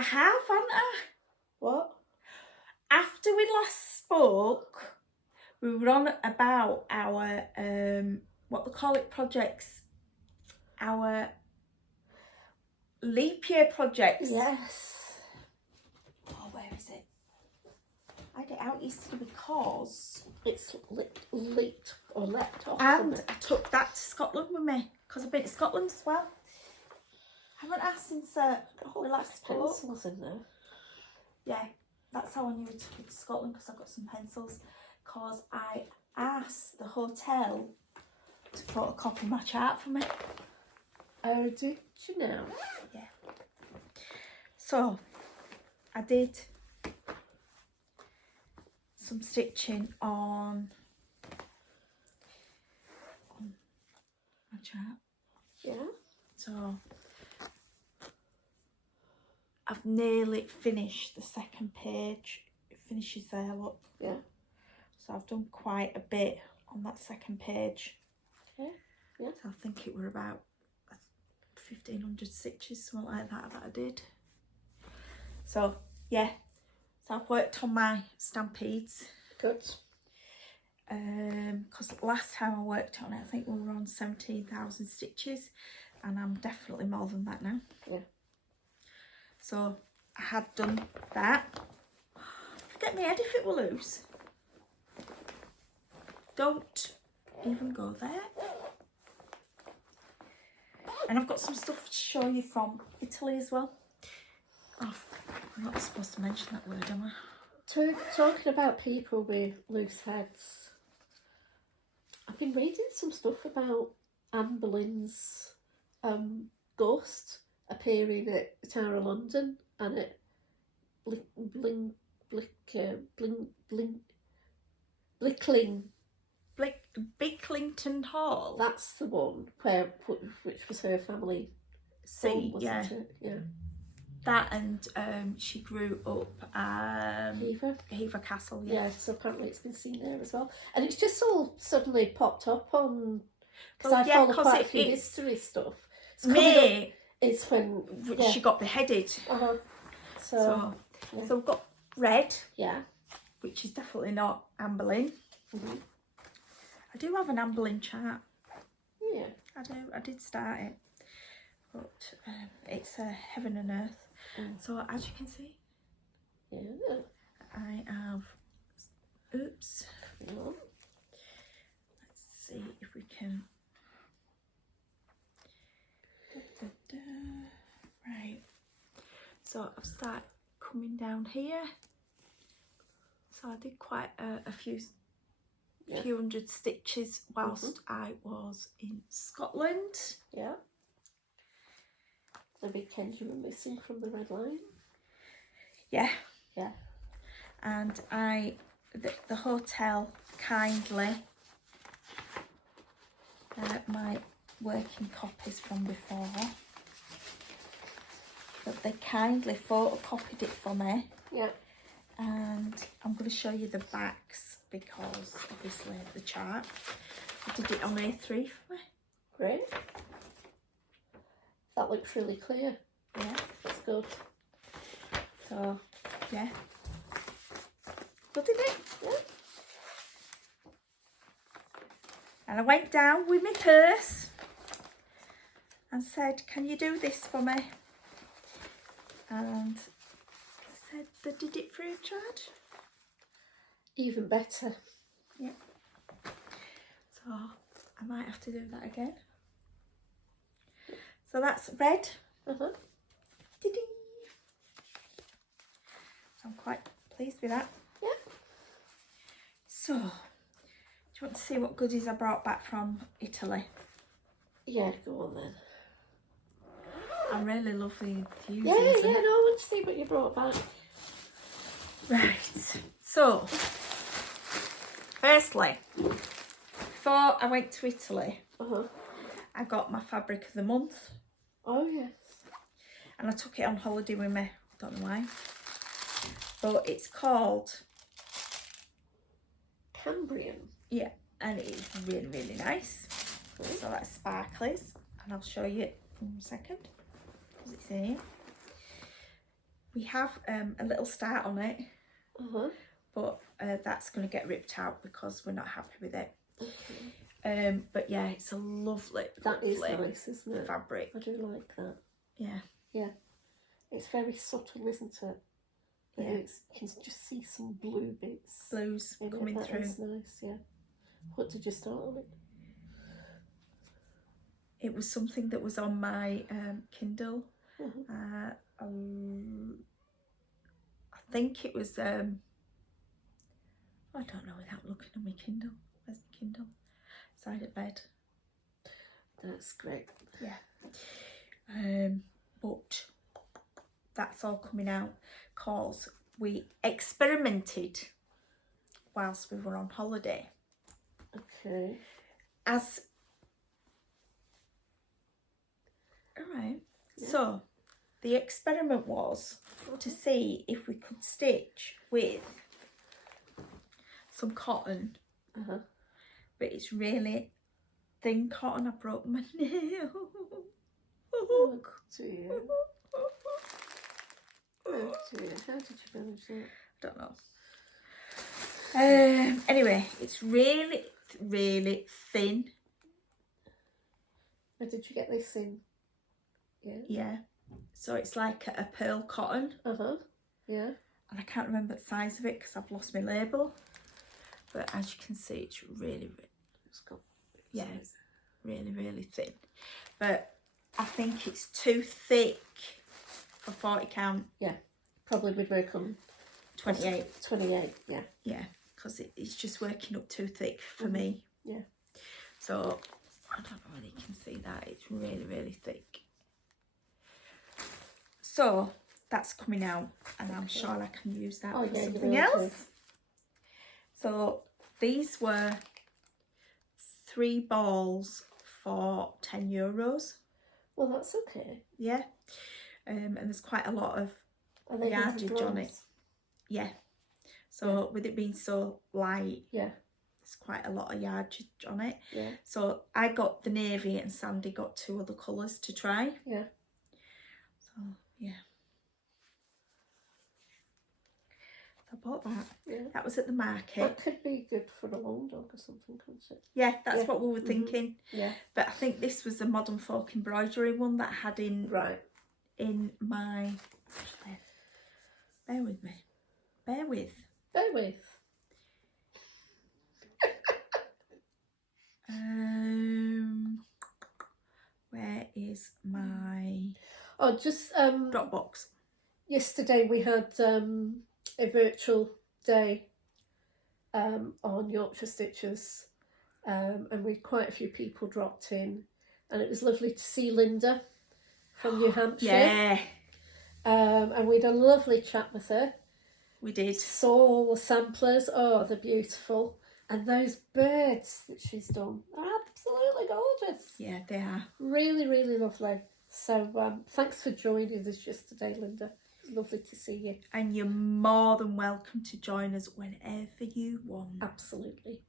have, haven't I? What? After we last spoke, we were on about our what they call it projects, our leap year projects. Yes. Oh, where is it? I had it out yesterday because... It's leaked or leapt off. And isn't I it? took that to Scotland with me because I've been to Scotland as well. Haven't asked since we last spoke. Pencils in there. Yeah, that's how I knew I took it to Scotland, because I got some pencils. Because I asked the hotel to photocopy my chart for me. Oh, did you know? Yeah. So I did some stitching on my chart. Yeah. So I've nearly finished the second page. It finishes there, look. Yeah. So I've done quite a bit on that second page. Okay. Yeah. So I think it were about 1,500 stitches, something like that I did. So yeah. So I've worked on my stampedes. Good. Because last time I worked on it, I think we were on 17,000 stitches, and I'm definitely more than that now. Yeah. So I had done that. Forget my head if it will loose. Don't even go there. And I've got some stuff to show you from Italy as well. Oh, I'm not supposed to mention that word, am I? Talking about people with loose heads, I've been reading some stuff about Anne Boleyn's ghost appearing at the Tower of London and at Bicklington Hall. That's the one which was her family See, home, wasn't yeah. it? Yeah. That, and she grew up Hever Castle. Yeah, so apparently it's been seen there as well. And it's just all suddenly popped up on... Because I follow quite a few history stuff. So May is when she got beheaded. So we've got red, yeah, which is definitely not Anne Boleyn. Mm-hmm. I do have an Anne Boleyn chart. Yeah, I do. I did start it, but it's heaven and earth. So as you can see, yeah, I have. Oops. yeah. Let's see if we can. Right. So I've started coming down here. So I did quite a few hundred stitches whilst I was in Scotland. Yeah. The big end you were missing from the red line. Yeah. Yeah. And the hotel kindly, my working copies from before, but they kindly photocopied it for me. Yeah. And I'm going to show you the backs because obviously the chart. I did it on A3 for me. Great. That looks really clear. Yeah. That's good. So, yeah. Good, isn't it? Yeah. And I went down with my purse and said, can you do this for me? And said they did it free of charge. Even better. Yeah. So I might have to do that again. So that's red. Uh-huh. So I'm quite pleased with that. Yeah. So, do you want to see what goodies I brought back from Italy? Yeah, go on then. I really love the infusers. Yeah, no, I want to see what you brought back. Right, so firstly, before I went to Italy, I got my fabric of the month. Oh yes. And I took it on holiday with me, don't know why. But it's called Cambrian. Yeah, and it's really, really nice. So that's sparklies, and I'll show you in a second because it's in here. We have a little start on it, but that's going to get ripped out because we're not happy with it. Okay. But yeah, it's a lovely, That is lovely nice, isn't it? fabric. I do like that. Yeah. Yeah. It's very subtle, isn't it? Yeah. Yeah. You can just see some blue bits. Blues in coming it. That through. is nice, yeah. What did you start on it? It was something that was on my Kindle. Mhm. I think it was, I don't know without looking at my Kindle. Where's my Kindle? Side of bed. That's great. Yeah. But that's all coming out because we experimented whilst we were on holiday. Okay. Alright, Yeah. so the experiment was to see if we could stitch with some cotton, Uh-huh. but it's really thin cotton. I broke my nail. Oh dear. Oh dear. How did you manage that? Don't know. Anyway, it's really, really thin. Where did you get this in? Yeah. Yeah. So it's like a pearl cotton. Uh-huh. Yeah. And I can't remember the size of it because I've lost my label. But as you can see, it's really, It's got yeah, really, really thin. But I think it's too thick for 40 count. Yeah. Probably would work on 28. 28, yeah. Yeah, because it's just working up too thick for me. Yeah. So I don't know whether you can see that. It's really, really thick. So that's coming out, and I'm sure I can use that for yeah, you something will else. too. So these were 3 balls for €10. Well, that's okay. Yeah. And there's quite a lot of Are they yardage different on it. brands? Yeah. So with it being so light, Yeah. there's quite a lot of yardage on it. Yeah. So I got the navy and Sandy got 2 other colours to try. Yeah. So yeah. So I bought that. Yeah. That was at the market. That could be good for a long dog or something, couldn't it? Yeah, that's Yeah. what we were thinking. Yeah. But I think this was the Modern Folk embroidery one that I had Right. in my. Actually, bear with me. Bear with. Bear with. Where is my Oh, just Dropbox? yesterday we had a virtual day on Yorkshire Stitches, and we had quite a few people dropped in, and it was lovely to see Linda from New Hampshire. Yeah, And we had a lovely chat with her. we did. Saw all the samplers. Oh, they're beautiful. And those birds that she's done are absolutely gorgeous. Yeah, they are. Really, really lovely. So thanks for joining us yesterday, Linda. It's lovely to see you. And you're more than welcome to join us whenever you want. Absolutely.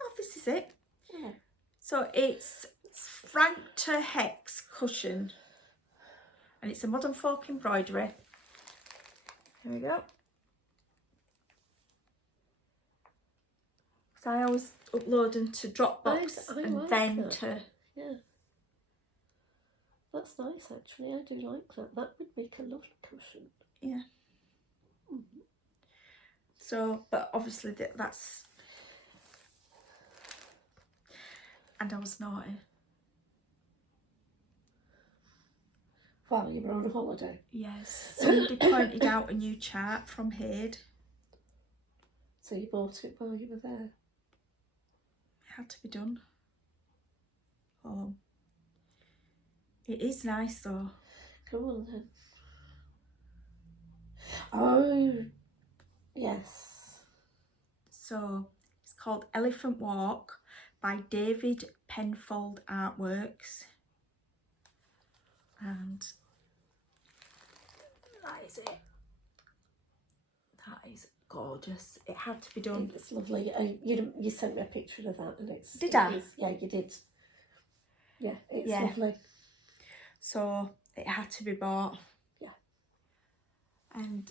Oh, this is it. Yeah. So it's Frankter Hex cushion, and it's a Modern Folk embroidery. Here we go. So I always upload them to Dropbox I and like then that. to. Yeah. That's nice, actually. I do like that. That would make a lovely cushion. Yeah. So, but obviously that's. And I was naughty. While you were on holiday. Yes. Somebody pointed out a new chart from Haid. So you bought it while you were there. It had to be done. Oh. It is nice though. Come on then. Oh, yes. So it's called Elephant Walk by David Penfold Artworks. And that is it. That is gorgeous. It had to be done. It's lovely. You sent me a picture of that, and it's. Did I? Yeah, you did. Yeah, it's Yeah. lovely. So it had to be bought. Yeah. And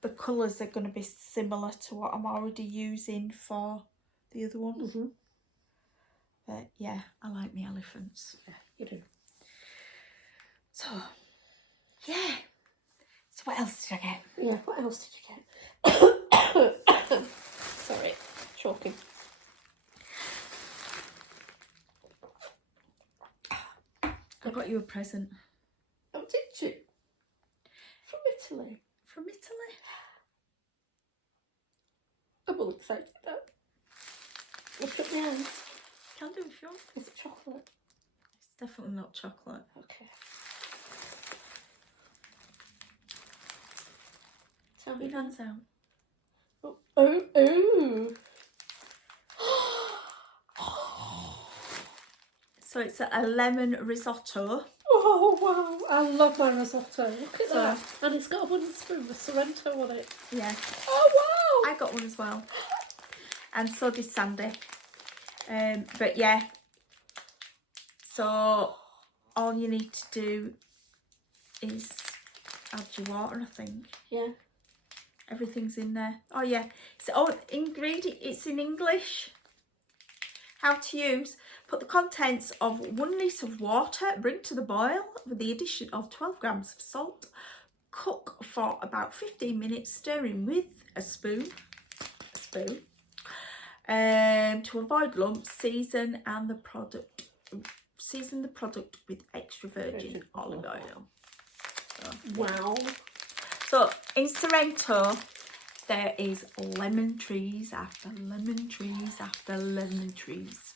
the colours are going to be similar to what I'm already using for the other one. Mm-hmm. But yeah, I like my elephants. Yeah, you do. So, yeah. So what else did I get? Yeah, what else did you get? Sorry, choking. I got you a present. Oh, did you? From Italy. From Italy? I'm all excited now. Look at my hands. Can do if you want. Is it chocolate? It's definitely not chocolate. Okay. Tell Put me your now. hands out. Oh, oh, oh. So it's a lemon risotto. Oh, wow. I love my risotto. Look at So- that. And it's got a wooden spoon with Sorrento on it. Yeah. Oh, wow. I got one as well. And so did Sandy. But yeah. So all you need to do is add your water, I think. Yeah. Everything's in there. Oh yeah. It's in English. How to use. Put the contents of 1 litre of water, bring to the boil with the addition of 12 grams of salt. Cook for about 15 minutes, stirring with a spoon. To avoid lumps, season the product with extra virgin olive oil. So, Wow. so in Sorrento, there is lemon trees after lemon trees after lemon trees.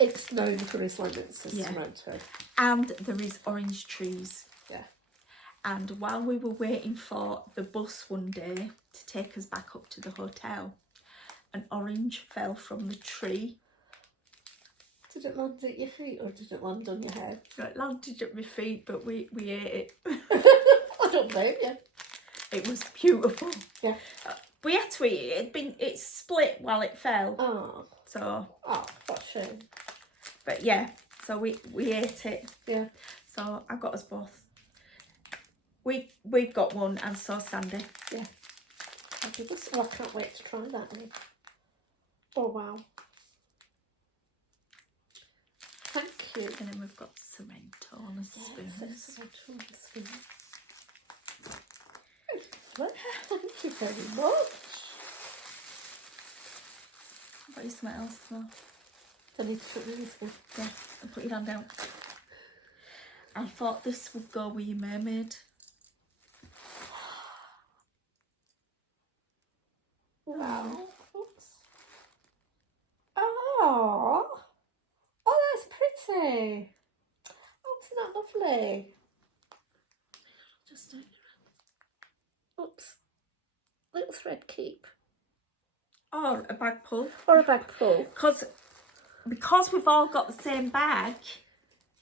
It's known for its lemons, the Yeah. Sorrento. And there is orange trees. Yeah. And while we were waiting for the bus one day to take us back up to the hotel, an orange fell from the tree. Did it land at your feet or did it land on your head? It landed at my feet, but we ate it. I don't blame you. It was beautiful. Yeah. We had to eat it. It split while it fell. Oh. So, Oh, what a shame. but yeah, so we ate it. Yeah. So I got us both. We've got one, and so Sandy. Yeah. Fabulous. Oh, I can't wait to try that now. Oh, wow. Thank you. And then we've got Sorrento on a spoon. Yes, Sorrento on a spoon. Well, thank you very much. I've got you something else as well. I need to put these in. Yeah, and put your hand out. I thought this would go with your mermaid. Wow. Oops. Oh. Oh, that's pretty. Oh, isn't that lovely? Just Oops. Little thread keep. or a bag pull. Or a bag pull. Because we've all got the same bag,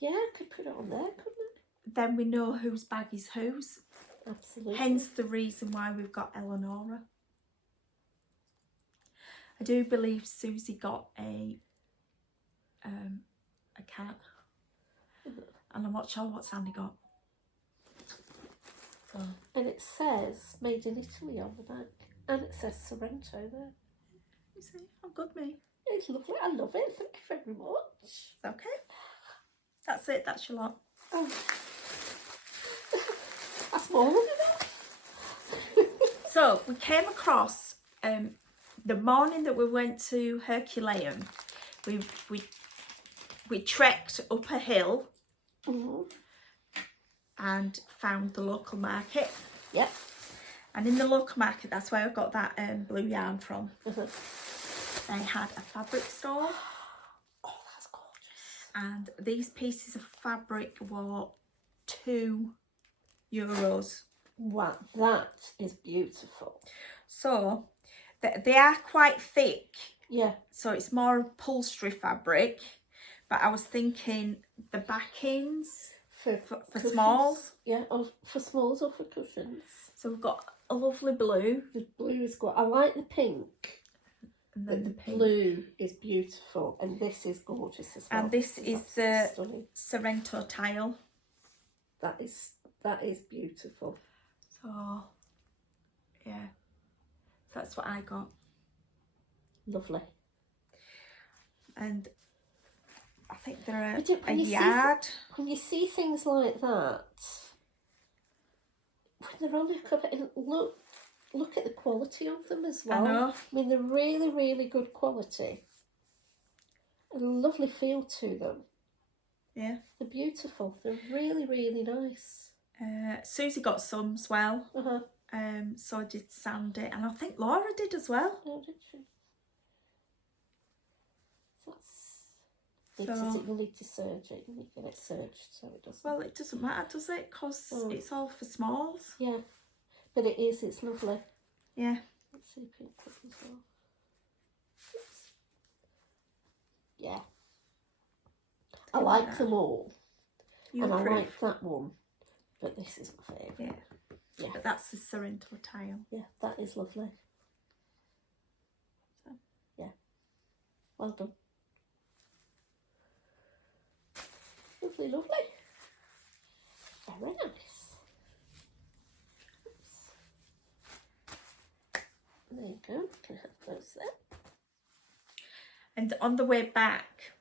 Yeah, I could put it on there, couldn't then we know whose bag is whose. I? Absolutely. Hence the reason why we've got Eleonora. I do believe Susie got a cat, and I'm not sure what Sandy got. So And it says made in Italy on the back. And it says Sorrento there. you see, I'm good, me. It's lovely. I love it. Thank you very much. It's okay. That's it. That's your lot. Oh. That's more than enough. So we came across the morning that we went to Herculaneum. We trekked up a hill and found the local market. Yep. And in the local market, that's where I got that blue yarn from. Uh-huh. They had a fabric store, Oh, that's gorgeous. and these pieces of fabric were €2. Wow, that is beautiful. So they are quite thick, Yeah. so it's more upholstery fabric. But I was thinking the backings For for smalls. Yeah, or for smalls or for cushions. So we've got a lovely blue, The blue is good. I like the pink. and But then the the pink. blue is beautiful. And this is gorgeous as well. And this is absolutely stunning. Sorrento tile. That is beautiful. So yeah, so that's what I got. Lovely. And I think they're But do- a when you see yard. When you see things like that, They're only covered, and look at the quality of them as I well. know. I mean, they're really, really good quality. A lovely feel to them. Yeah. They're beautiful. They're really, really nice. Susie got some as well. Uh-huh. So did Sandy, and I think Laura did as well. Oh, did she? So, You'll need to serge it. You need to get it serged so it doesn't. well, it doesn't matter, does it? Because it's all for smalls. Yeah, but it is. It's lovely. Yeah. Let's see pink as well. Oops. Yeah. I like them all. You I approve. like that one, but this is my favourite. Yeah. Yeah. But that's the Sorrento tile. Yeah, that is lovely. So. Yeah. Well done. Lovely, lovely. Very nice. Oops. There you go. Can have those there. And on the way back,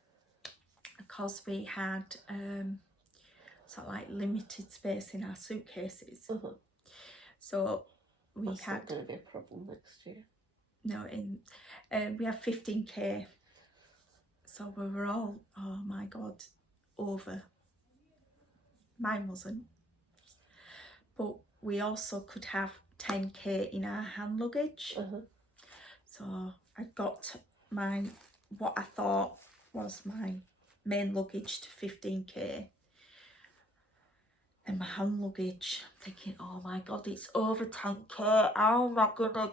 because we had sort of like limited space in our suitcases, so That's not going to be a problem next year. No, we have 15k, so we were all, oh my god, over. Mine wasn't, but we also could have 10k in our hand luggage. So I got what I thought was my main luggage to 15k, and my hand luggage, I'm thinking, oh my god, it's over 10k, how am I gonna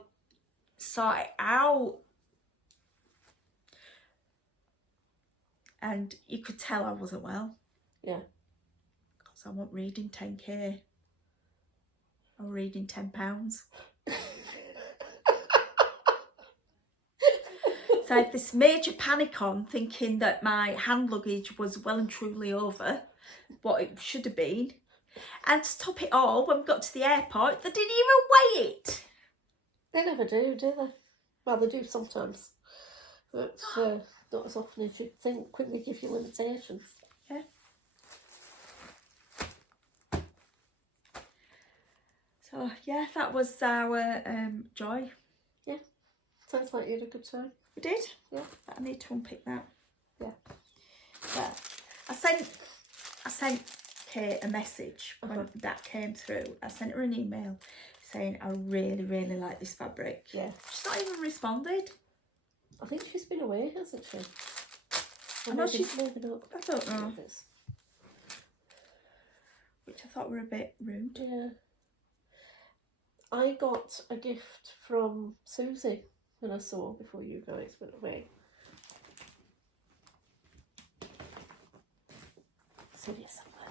sort it out? And you could tell I wasn't well. Yeah. Because I wasn't reading 10k. I was reading £10. So I had this major panic on, thinking that my hand luggage was well and truly over what it should have been. And to top it all, when we got to the airport, they didn't even weigh it. They never do they? Well, they do sometimes, but not as often as you'd think. Quickly give you limitations. Yeah. So yeah, that was our joy. Yeah, sounds like you had a good time. We did. Yeah. But I need to unpick that. Yeah. But I sent Kate a message when that came through. I sent her an email saying I really, really like this fabric. Yeah. She's not even responded. I think she's been away, hasn't she? I know she's moving up. I don't know. Which I thought were a bit rude. Yeah. I got a gift from Susie when I saw before you guys went away. Susie somewhere.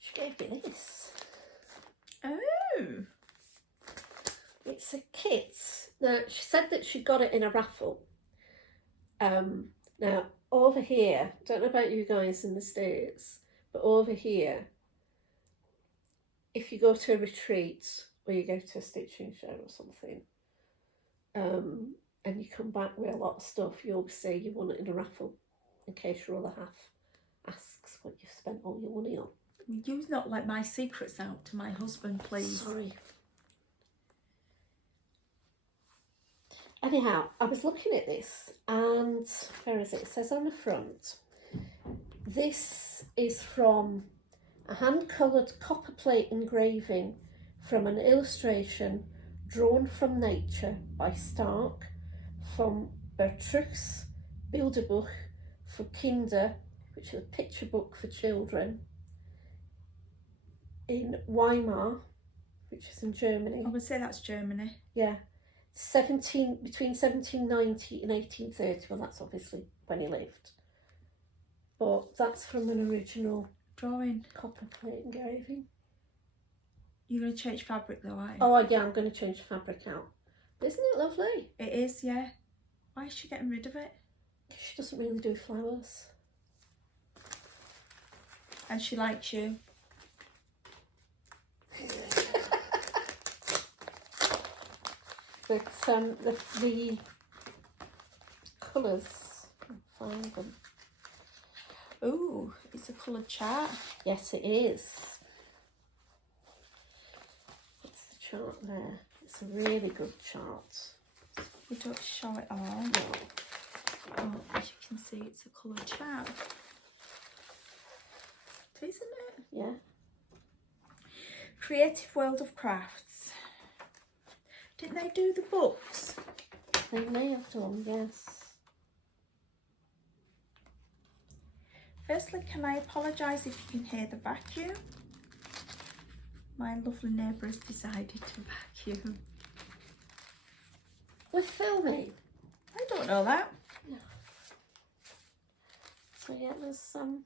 She gave me this. Oh. It's a kit. Now, she said that she got it in a raffle. Now, over here, don't know about you guys in the States, but over here, if you go to a retreat or you go to a stitching show or something, and you come back with a lot of stuff, you always say you want it in a raffle in case your other half asks what you've spent all your money on. You not let my secrets out to my husband, please. Sorry. Anyhow, I was looking at this and where is it? It says on the front, this is from a hand-coloured copper plate engraving from an illustration drawn from nature by Stark from Bertrux Bilderbuch for Kinder, which is a picture book for children, in Weimar, which is in Germany. I would say that's Germany. Yeah. Between 1790 and 1830. Well, that's obviously when he lived. But that's from an original Drawing. copper plate engraving. You're going to change fabric though, aren't you? Oh, yeah, I'm going to change the fabric out. Isn't it lovely? It is, yeah. Why is she getting rid of it? She doesn't really do flowers. And she likes you. But the colours, find them. Ooh, it's a coloured chart. Yes, it is. What's the chart there? It's a really good chart. We don't show it all. No. Oh, as you can see, it's a coloured chart. Isn't it? Yeah. Creative World of Crafts. Didn't they do the books? They may have done, yes. Firstly, can I apologise if you can hear the vacuum? My lovely neighbour has decided to vacuum. We're filming. I don't know that. No. So yeah, there's some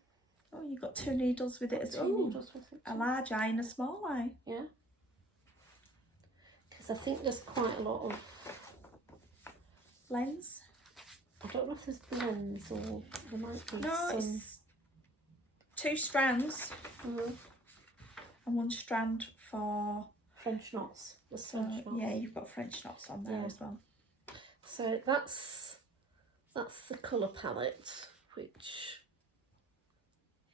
Oh, you've got 2 needles with it as well. needles with it. A large eye and a small eye. Yeah. Because I think there's quite a lot of, Lens. I don't know if there's blends or there might be No, some. it's 2 strands Mhm. and 1 strand for... French knots. The So, French knots. yeah, you've got French knots on there Yeah. as well. So that's the colour palette, which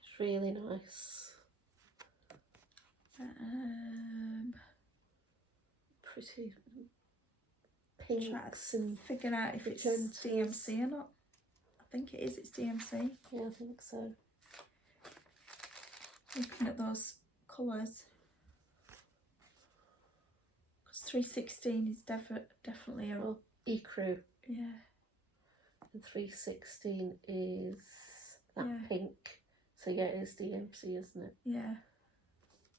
is really nice. Pretty pinks and Figuring out if it's magentas. DMC or not. I think it is, it's DMC. yeah, I think so. Looking at those colours. Because 316 is definitely a... Well, Ecru Yeah. and 316 is that Yeah. pink. So yeah, it is DMC, isn't it? Yeah.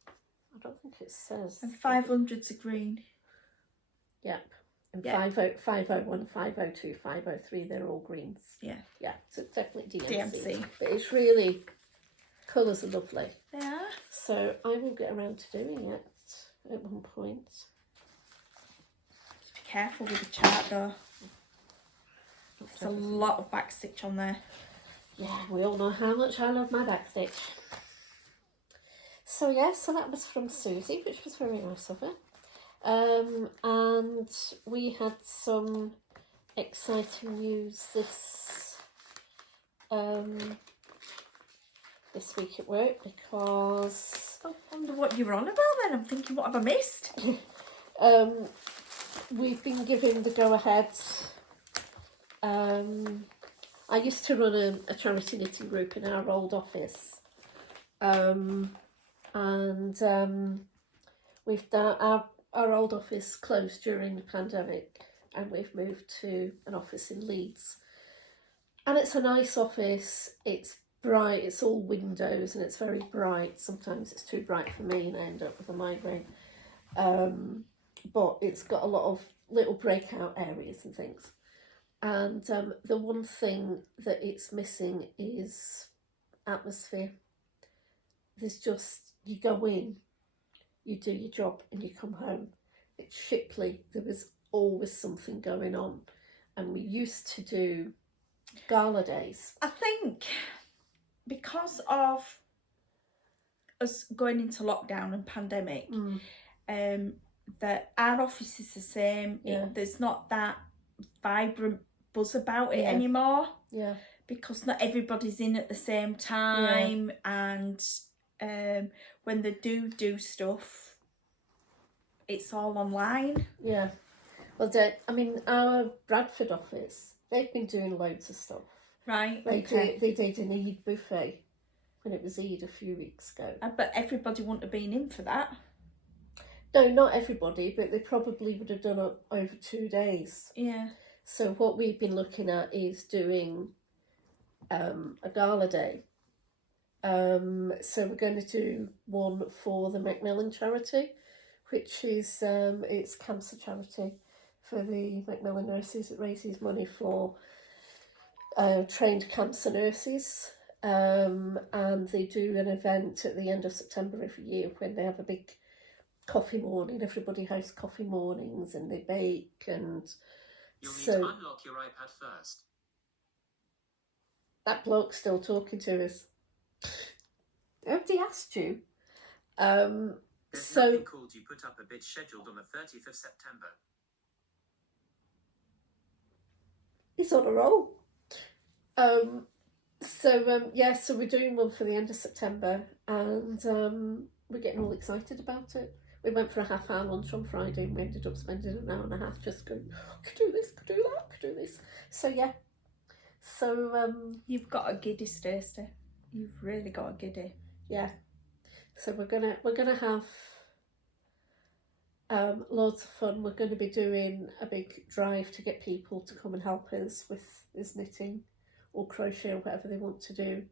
I don't think it says. And 500's a green. Yep. And Yeah. 501, 502, 503, they're all greens. Yeah. Yeah, so it's definitely DMC. DMC. But it's really, colours are lovely. They are. So I will get around to doing it at one point. Just be careful with the chart though. There's a lot of backstitch on there. Yeah, we all know how much I love my backstitch. So yeah, so that was from Susie, which was very nice of her. And we had some exciting news this week at work because I wonder what you were on about then. I'm thinking, what have I missed? we've been given the go-ahead. I used to run a charity knitting group in our old office, and we've done our old office closed during the pandemic, and we've moved to an office in Leeds, and it's a nice office. It's bright, it's all windows, and it's very bright. Sometimes it's too bright for me, and I end up with a migraine. But it's got a lot of little breakout areas and things. And the one thing that it's missing is atmosphere. There's just, you go in, you do your job and you come home. At Shipley, there was always something going on. And we used to do gala days. I think because of us going into lockdown and pandemic, that our office is the same. Yeah. There's not that vibrant buzz about it Yeah. anymore. Yeah. Because not everybody's in at the same time, and when they do stuff, it's all online. Yeah. Well, I mean, our Bradford office, they've been doing loads of stuff. Right. They Okay. did an Eid buffet when it was Eid a few weeks ago. But everybody wouldn't have been in for that. No, not everybody, but they probably would have done it over 2 days. Yeah. So what we've been looking at is doing a gala day. So we're going to do one for the Macmillan charity, which is it's cancer charity for the Macmillan nurses. It raises money for trained cancer nurses, and they do an event at the end of September every year when they have a big coffee morning. Everybody hosts coffee mornings and they bake, and You'll need so to unlock your iPad first. that bloke's still talking to us. Nobody asked you. There's So nothing called you put up a bid scheduled on the 30th of September. he's on a roll. So we're doing one for the end of September, and we're getting all excited about it. We went for a half-hour lunch on Friday, and we ended up spending an hour and a half just going, could do this, could do that, could do this. So yeah. So You've got a giddy, Stacey. You've really got a giddy. yeah. So we're gonna have loads of fun. We're going to be doing a big drive to get people to come and help us with this knitting or crochet or whatever they want to do.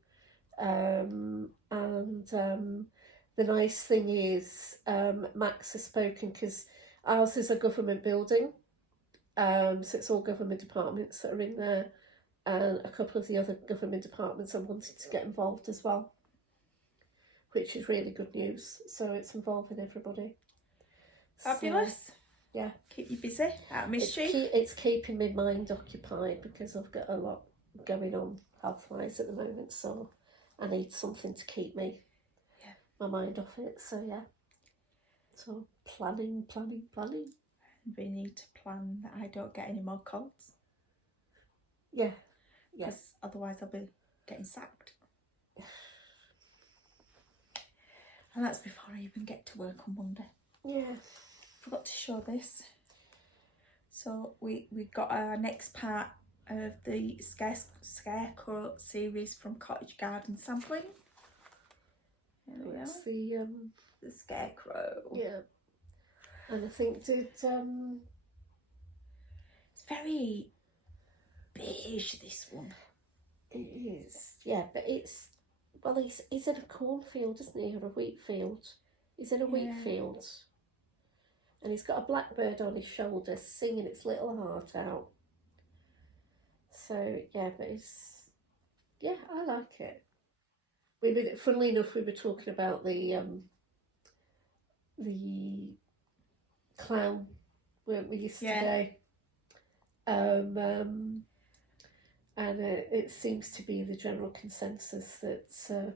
The nice thing is Max has spoken, because ours is a government building, so it's all government departments that are in there, and a couple of the other government departments are wanting to get involved as well, which is really good news. So it's involving everybody. Fabulous. So, yeah. Keep you busy, out of mischief. It's keeping my mind occupied, because I've got a lot going on health-wise at the moment, so I need something to keep my mind off it. So yeah. So planning. We need to plan that I don't get any more colds. Yeah. Because otherwise I'll be getting sacked. And that's before I even get to work on Monday. Yeah. Forgot to show this. So we got our next part of the Scarecrow series from Cottage Garden Sampling. There we It's are. The Scarecrow. Yeah. And I think it's very beige, this one. it is. Yeah, but he's in a cornfield, isn't he, or a wheat field? He's in a wheat field. And he's got a blackbird on his shoulder singing its little heart out. So, yeah, but I like it. Funnily enough, we were talking about the clown, weren't we, yesterday? And it seems to be the general consensus that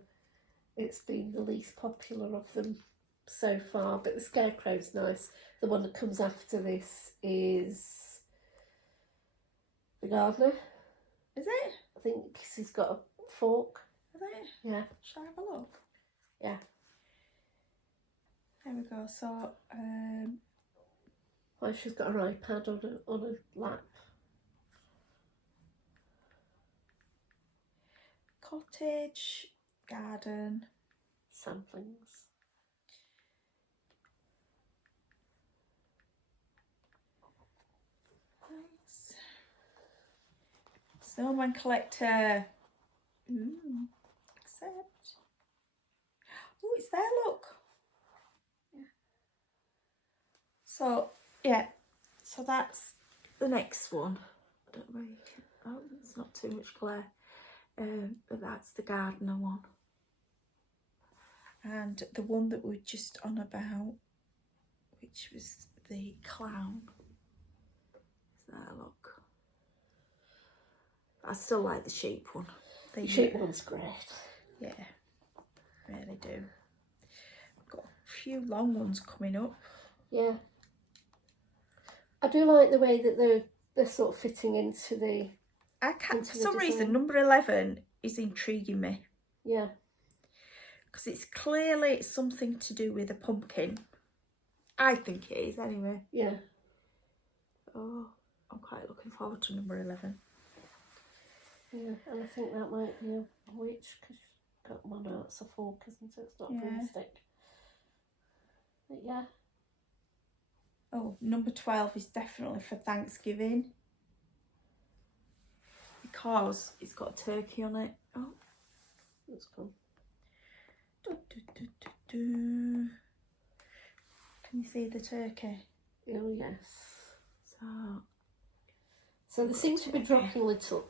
it's been the least popular of them so far, but the Scarecrow's nice. The one that comes after this is the Gardener. Is it? I think, because he's got a fork. Is it? Yeah. Shall I have a look? Yeah. There we go. So, Well, she's got her iPad on a lap. Cottage Garden Samplings. Nice. Snowman Collector. Ooh, accept. Oh, it's there, look. Yeah. So, yeah. So that's the next one. I don't know where you can, oh, it's not too much glare. But that's the Gardener one. And the one that we were just on about, which was the clown. There, look. I still like the sheep one. The sheep one's great. Yeah, really do. Got a few long ones coming up. Yeah. I do like the way that they're sort of fitting into the... I can't, for into the some reason, design. number 11 is intriguing me. Yeah. Because it's clearly something to do with a pumpkin. I think it is, anyway. Yeah. Oh, I'm quite looking forward to number 11. Yeah, and I think that might be a witch, because you've got one out, it's a fork, isn't it? It's not a Yeah. broomstick. But yeah. Oh, number 12 is definitely for Thanksgiving. Because it's got a turkey on it. Oh. That's cool. Do, do, do, do, do. Can you see the turkey? Oh, yes. So they seem to be dropping little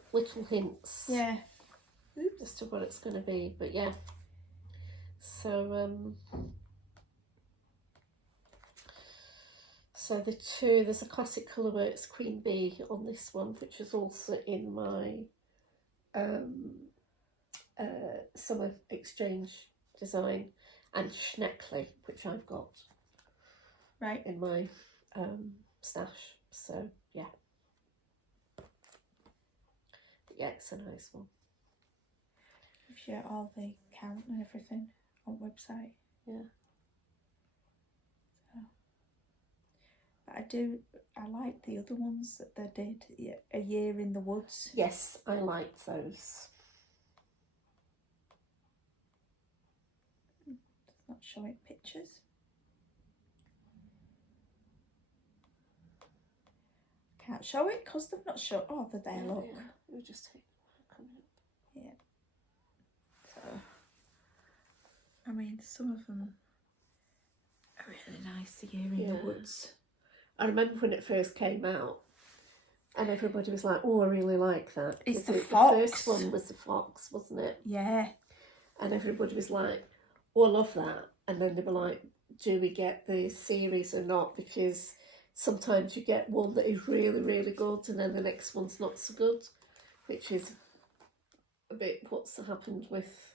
hints. yeah. Oops. As to what it's going to be, but yeah. So there's a classic colourworks Queen Bee on this one, which is also in my summer exchange design, and Schneckly, which I've got Right. in my stash. So yeah. Yeah, it's a nice one. Gives you all the count and everything on website. Yeah. So, but I like the other ones that they did. A Year in the Woods. Yes, I like those. It's not showing pictures. Can't show it because they've not shown. Oh, they're there, look. Yeah. We'll just take coming up. Yeah. So, I mean, some of them are really nice. A Year in the Woods. I remember when it first came out, and everybody was like, "Oh, I really like that." It's the The fox. first one was the fox, wasn't it? Yeah. And everybody was like, "Oh, I love that." And then they were like, "Do we get the series or not?" Because sometimes you get one that is really, really good, and then the next one's not so good, which is a bit what's happened with.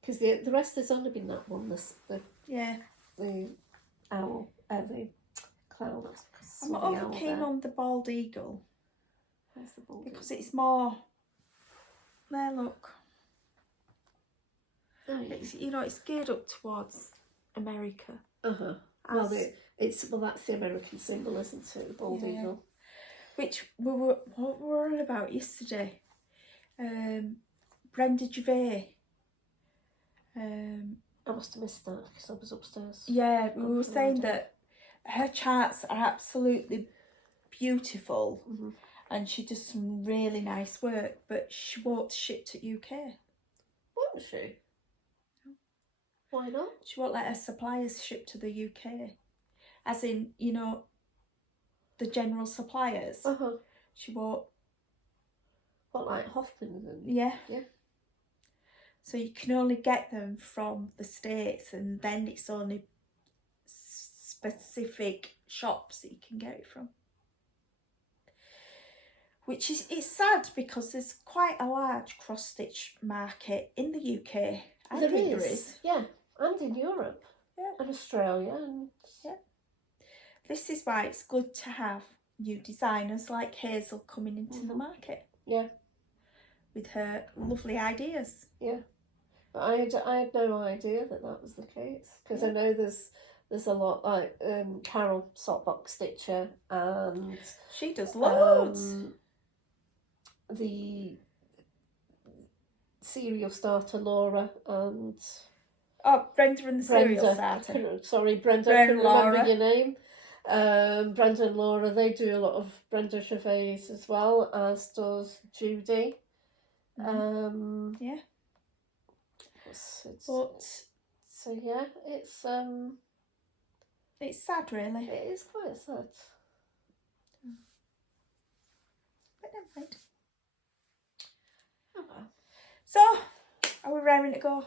Because the rest has only been that one. Yeah. The owl, the clown. I'm not over keen on the bald eagle. Where's the bald because it's more. There, look. eagle? Oh, yeah. It's, you know, it's geared up towards America. Well, that's the American symbol, isn't it? The bald eagle. Which what we were on about yesterday. Brenda Gervais. I must have missed that because I was upstairs. Yeah, we were saying that her charts are absolutely beautiful, and she does some really nice work, but she won't ship to UK. Won't she? Why not? She won't let her suppliers ship to the UK. As in, you know, the general suppliers. She won't. What, like Hoffman and... Yeah. Yeah. So you can only get them from the States, and then it's only specific shops that you can get it from. Which is, it's sad because there's quite a large cross-stitch market in the UK. There is. Yeah, and in Europe. Yeah. And Australia. And yeah. This is why it's good to have new designers like Hazel coming into the market. Yeah. With her lovely ideas. Yeah. But I had no idea that was the case. Because I know there's a lot, like Carol Sockbox Stitcher, and... She does loads. The serial starter Laura and... Oh, Brenda and the serial starter. Sorry, Brenda, I couldn't remember your name. Brenda and Laura, they do a lot of Brenda Gervais as well, as does Judy. Yeah. So yeah, it's sad, really. It is quite sad. But never mind. Oh well. So, are we raring to go?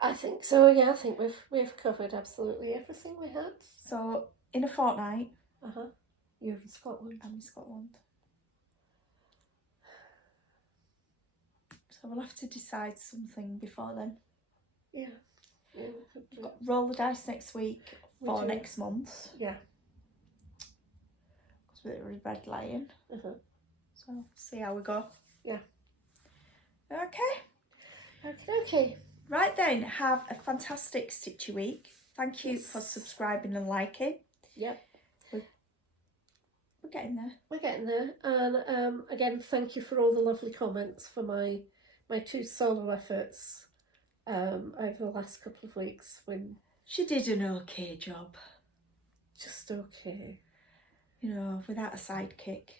I think so. Yeah, I think we've covered absolutely everything we had. So, in a fortnight. You're in Scotland. I'm in Scotland. So we'll have to decide something before then. Yeah. Yeah, we could do. Roll the dice next week for next month. Yeah. Because we're Red Lion. So see how we go. Yeah. Okay. Okay. Right then, have a fantastic Stitchy week. Thank you for subscribing and liking. Yep. We're getting there. We're getting there. And again, thank you for all the lovely comments for my 2 solo efforts over the last couple of weeks. When she did an okay job. Just okay. You know, without a sidekick.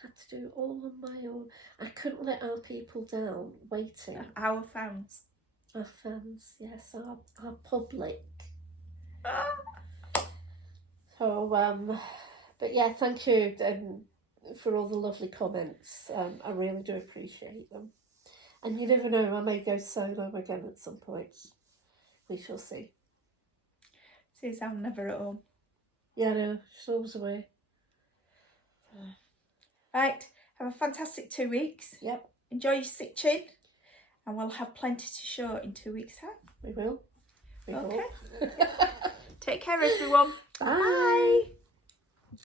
Had to do it all on my own. I couldn't let our people down waiting. Our fans. Our fans, yes, our public. So, but yeah, thank you for all the lovely comments. I really do appreciate them. And you never know, I may go solo again at some point. We shall see. Says I'm never at home. Yeah, no, she's always away. Right, have a fantastic 2 weeks. Yep. Enjoy your stitching, and we'll have plenty to show in 2 weeks' time. We will. Okay. Take care, everyone. Bye. Bye.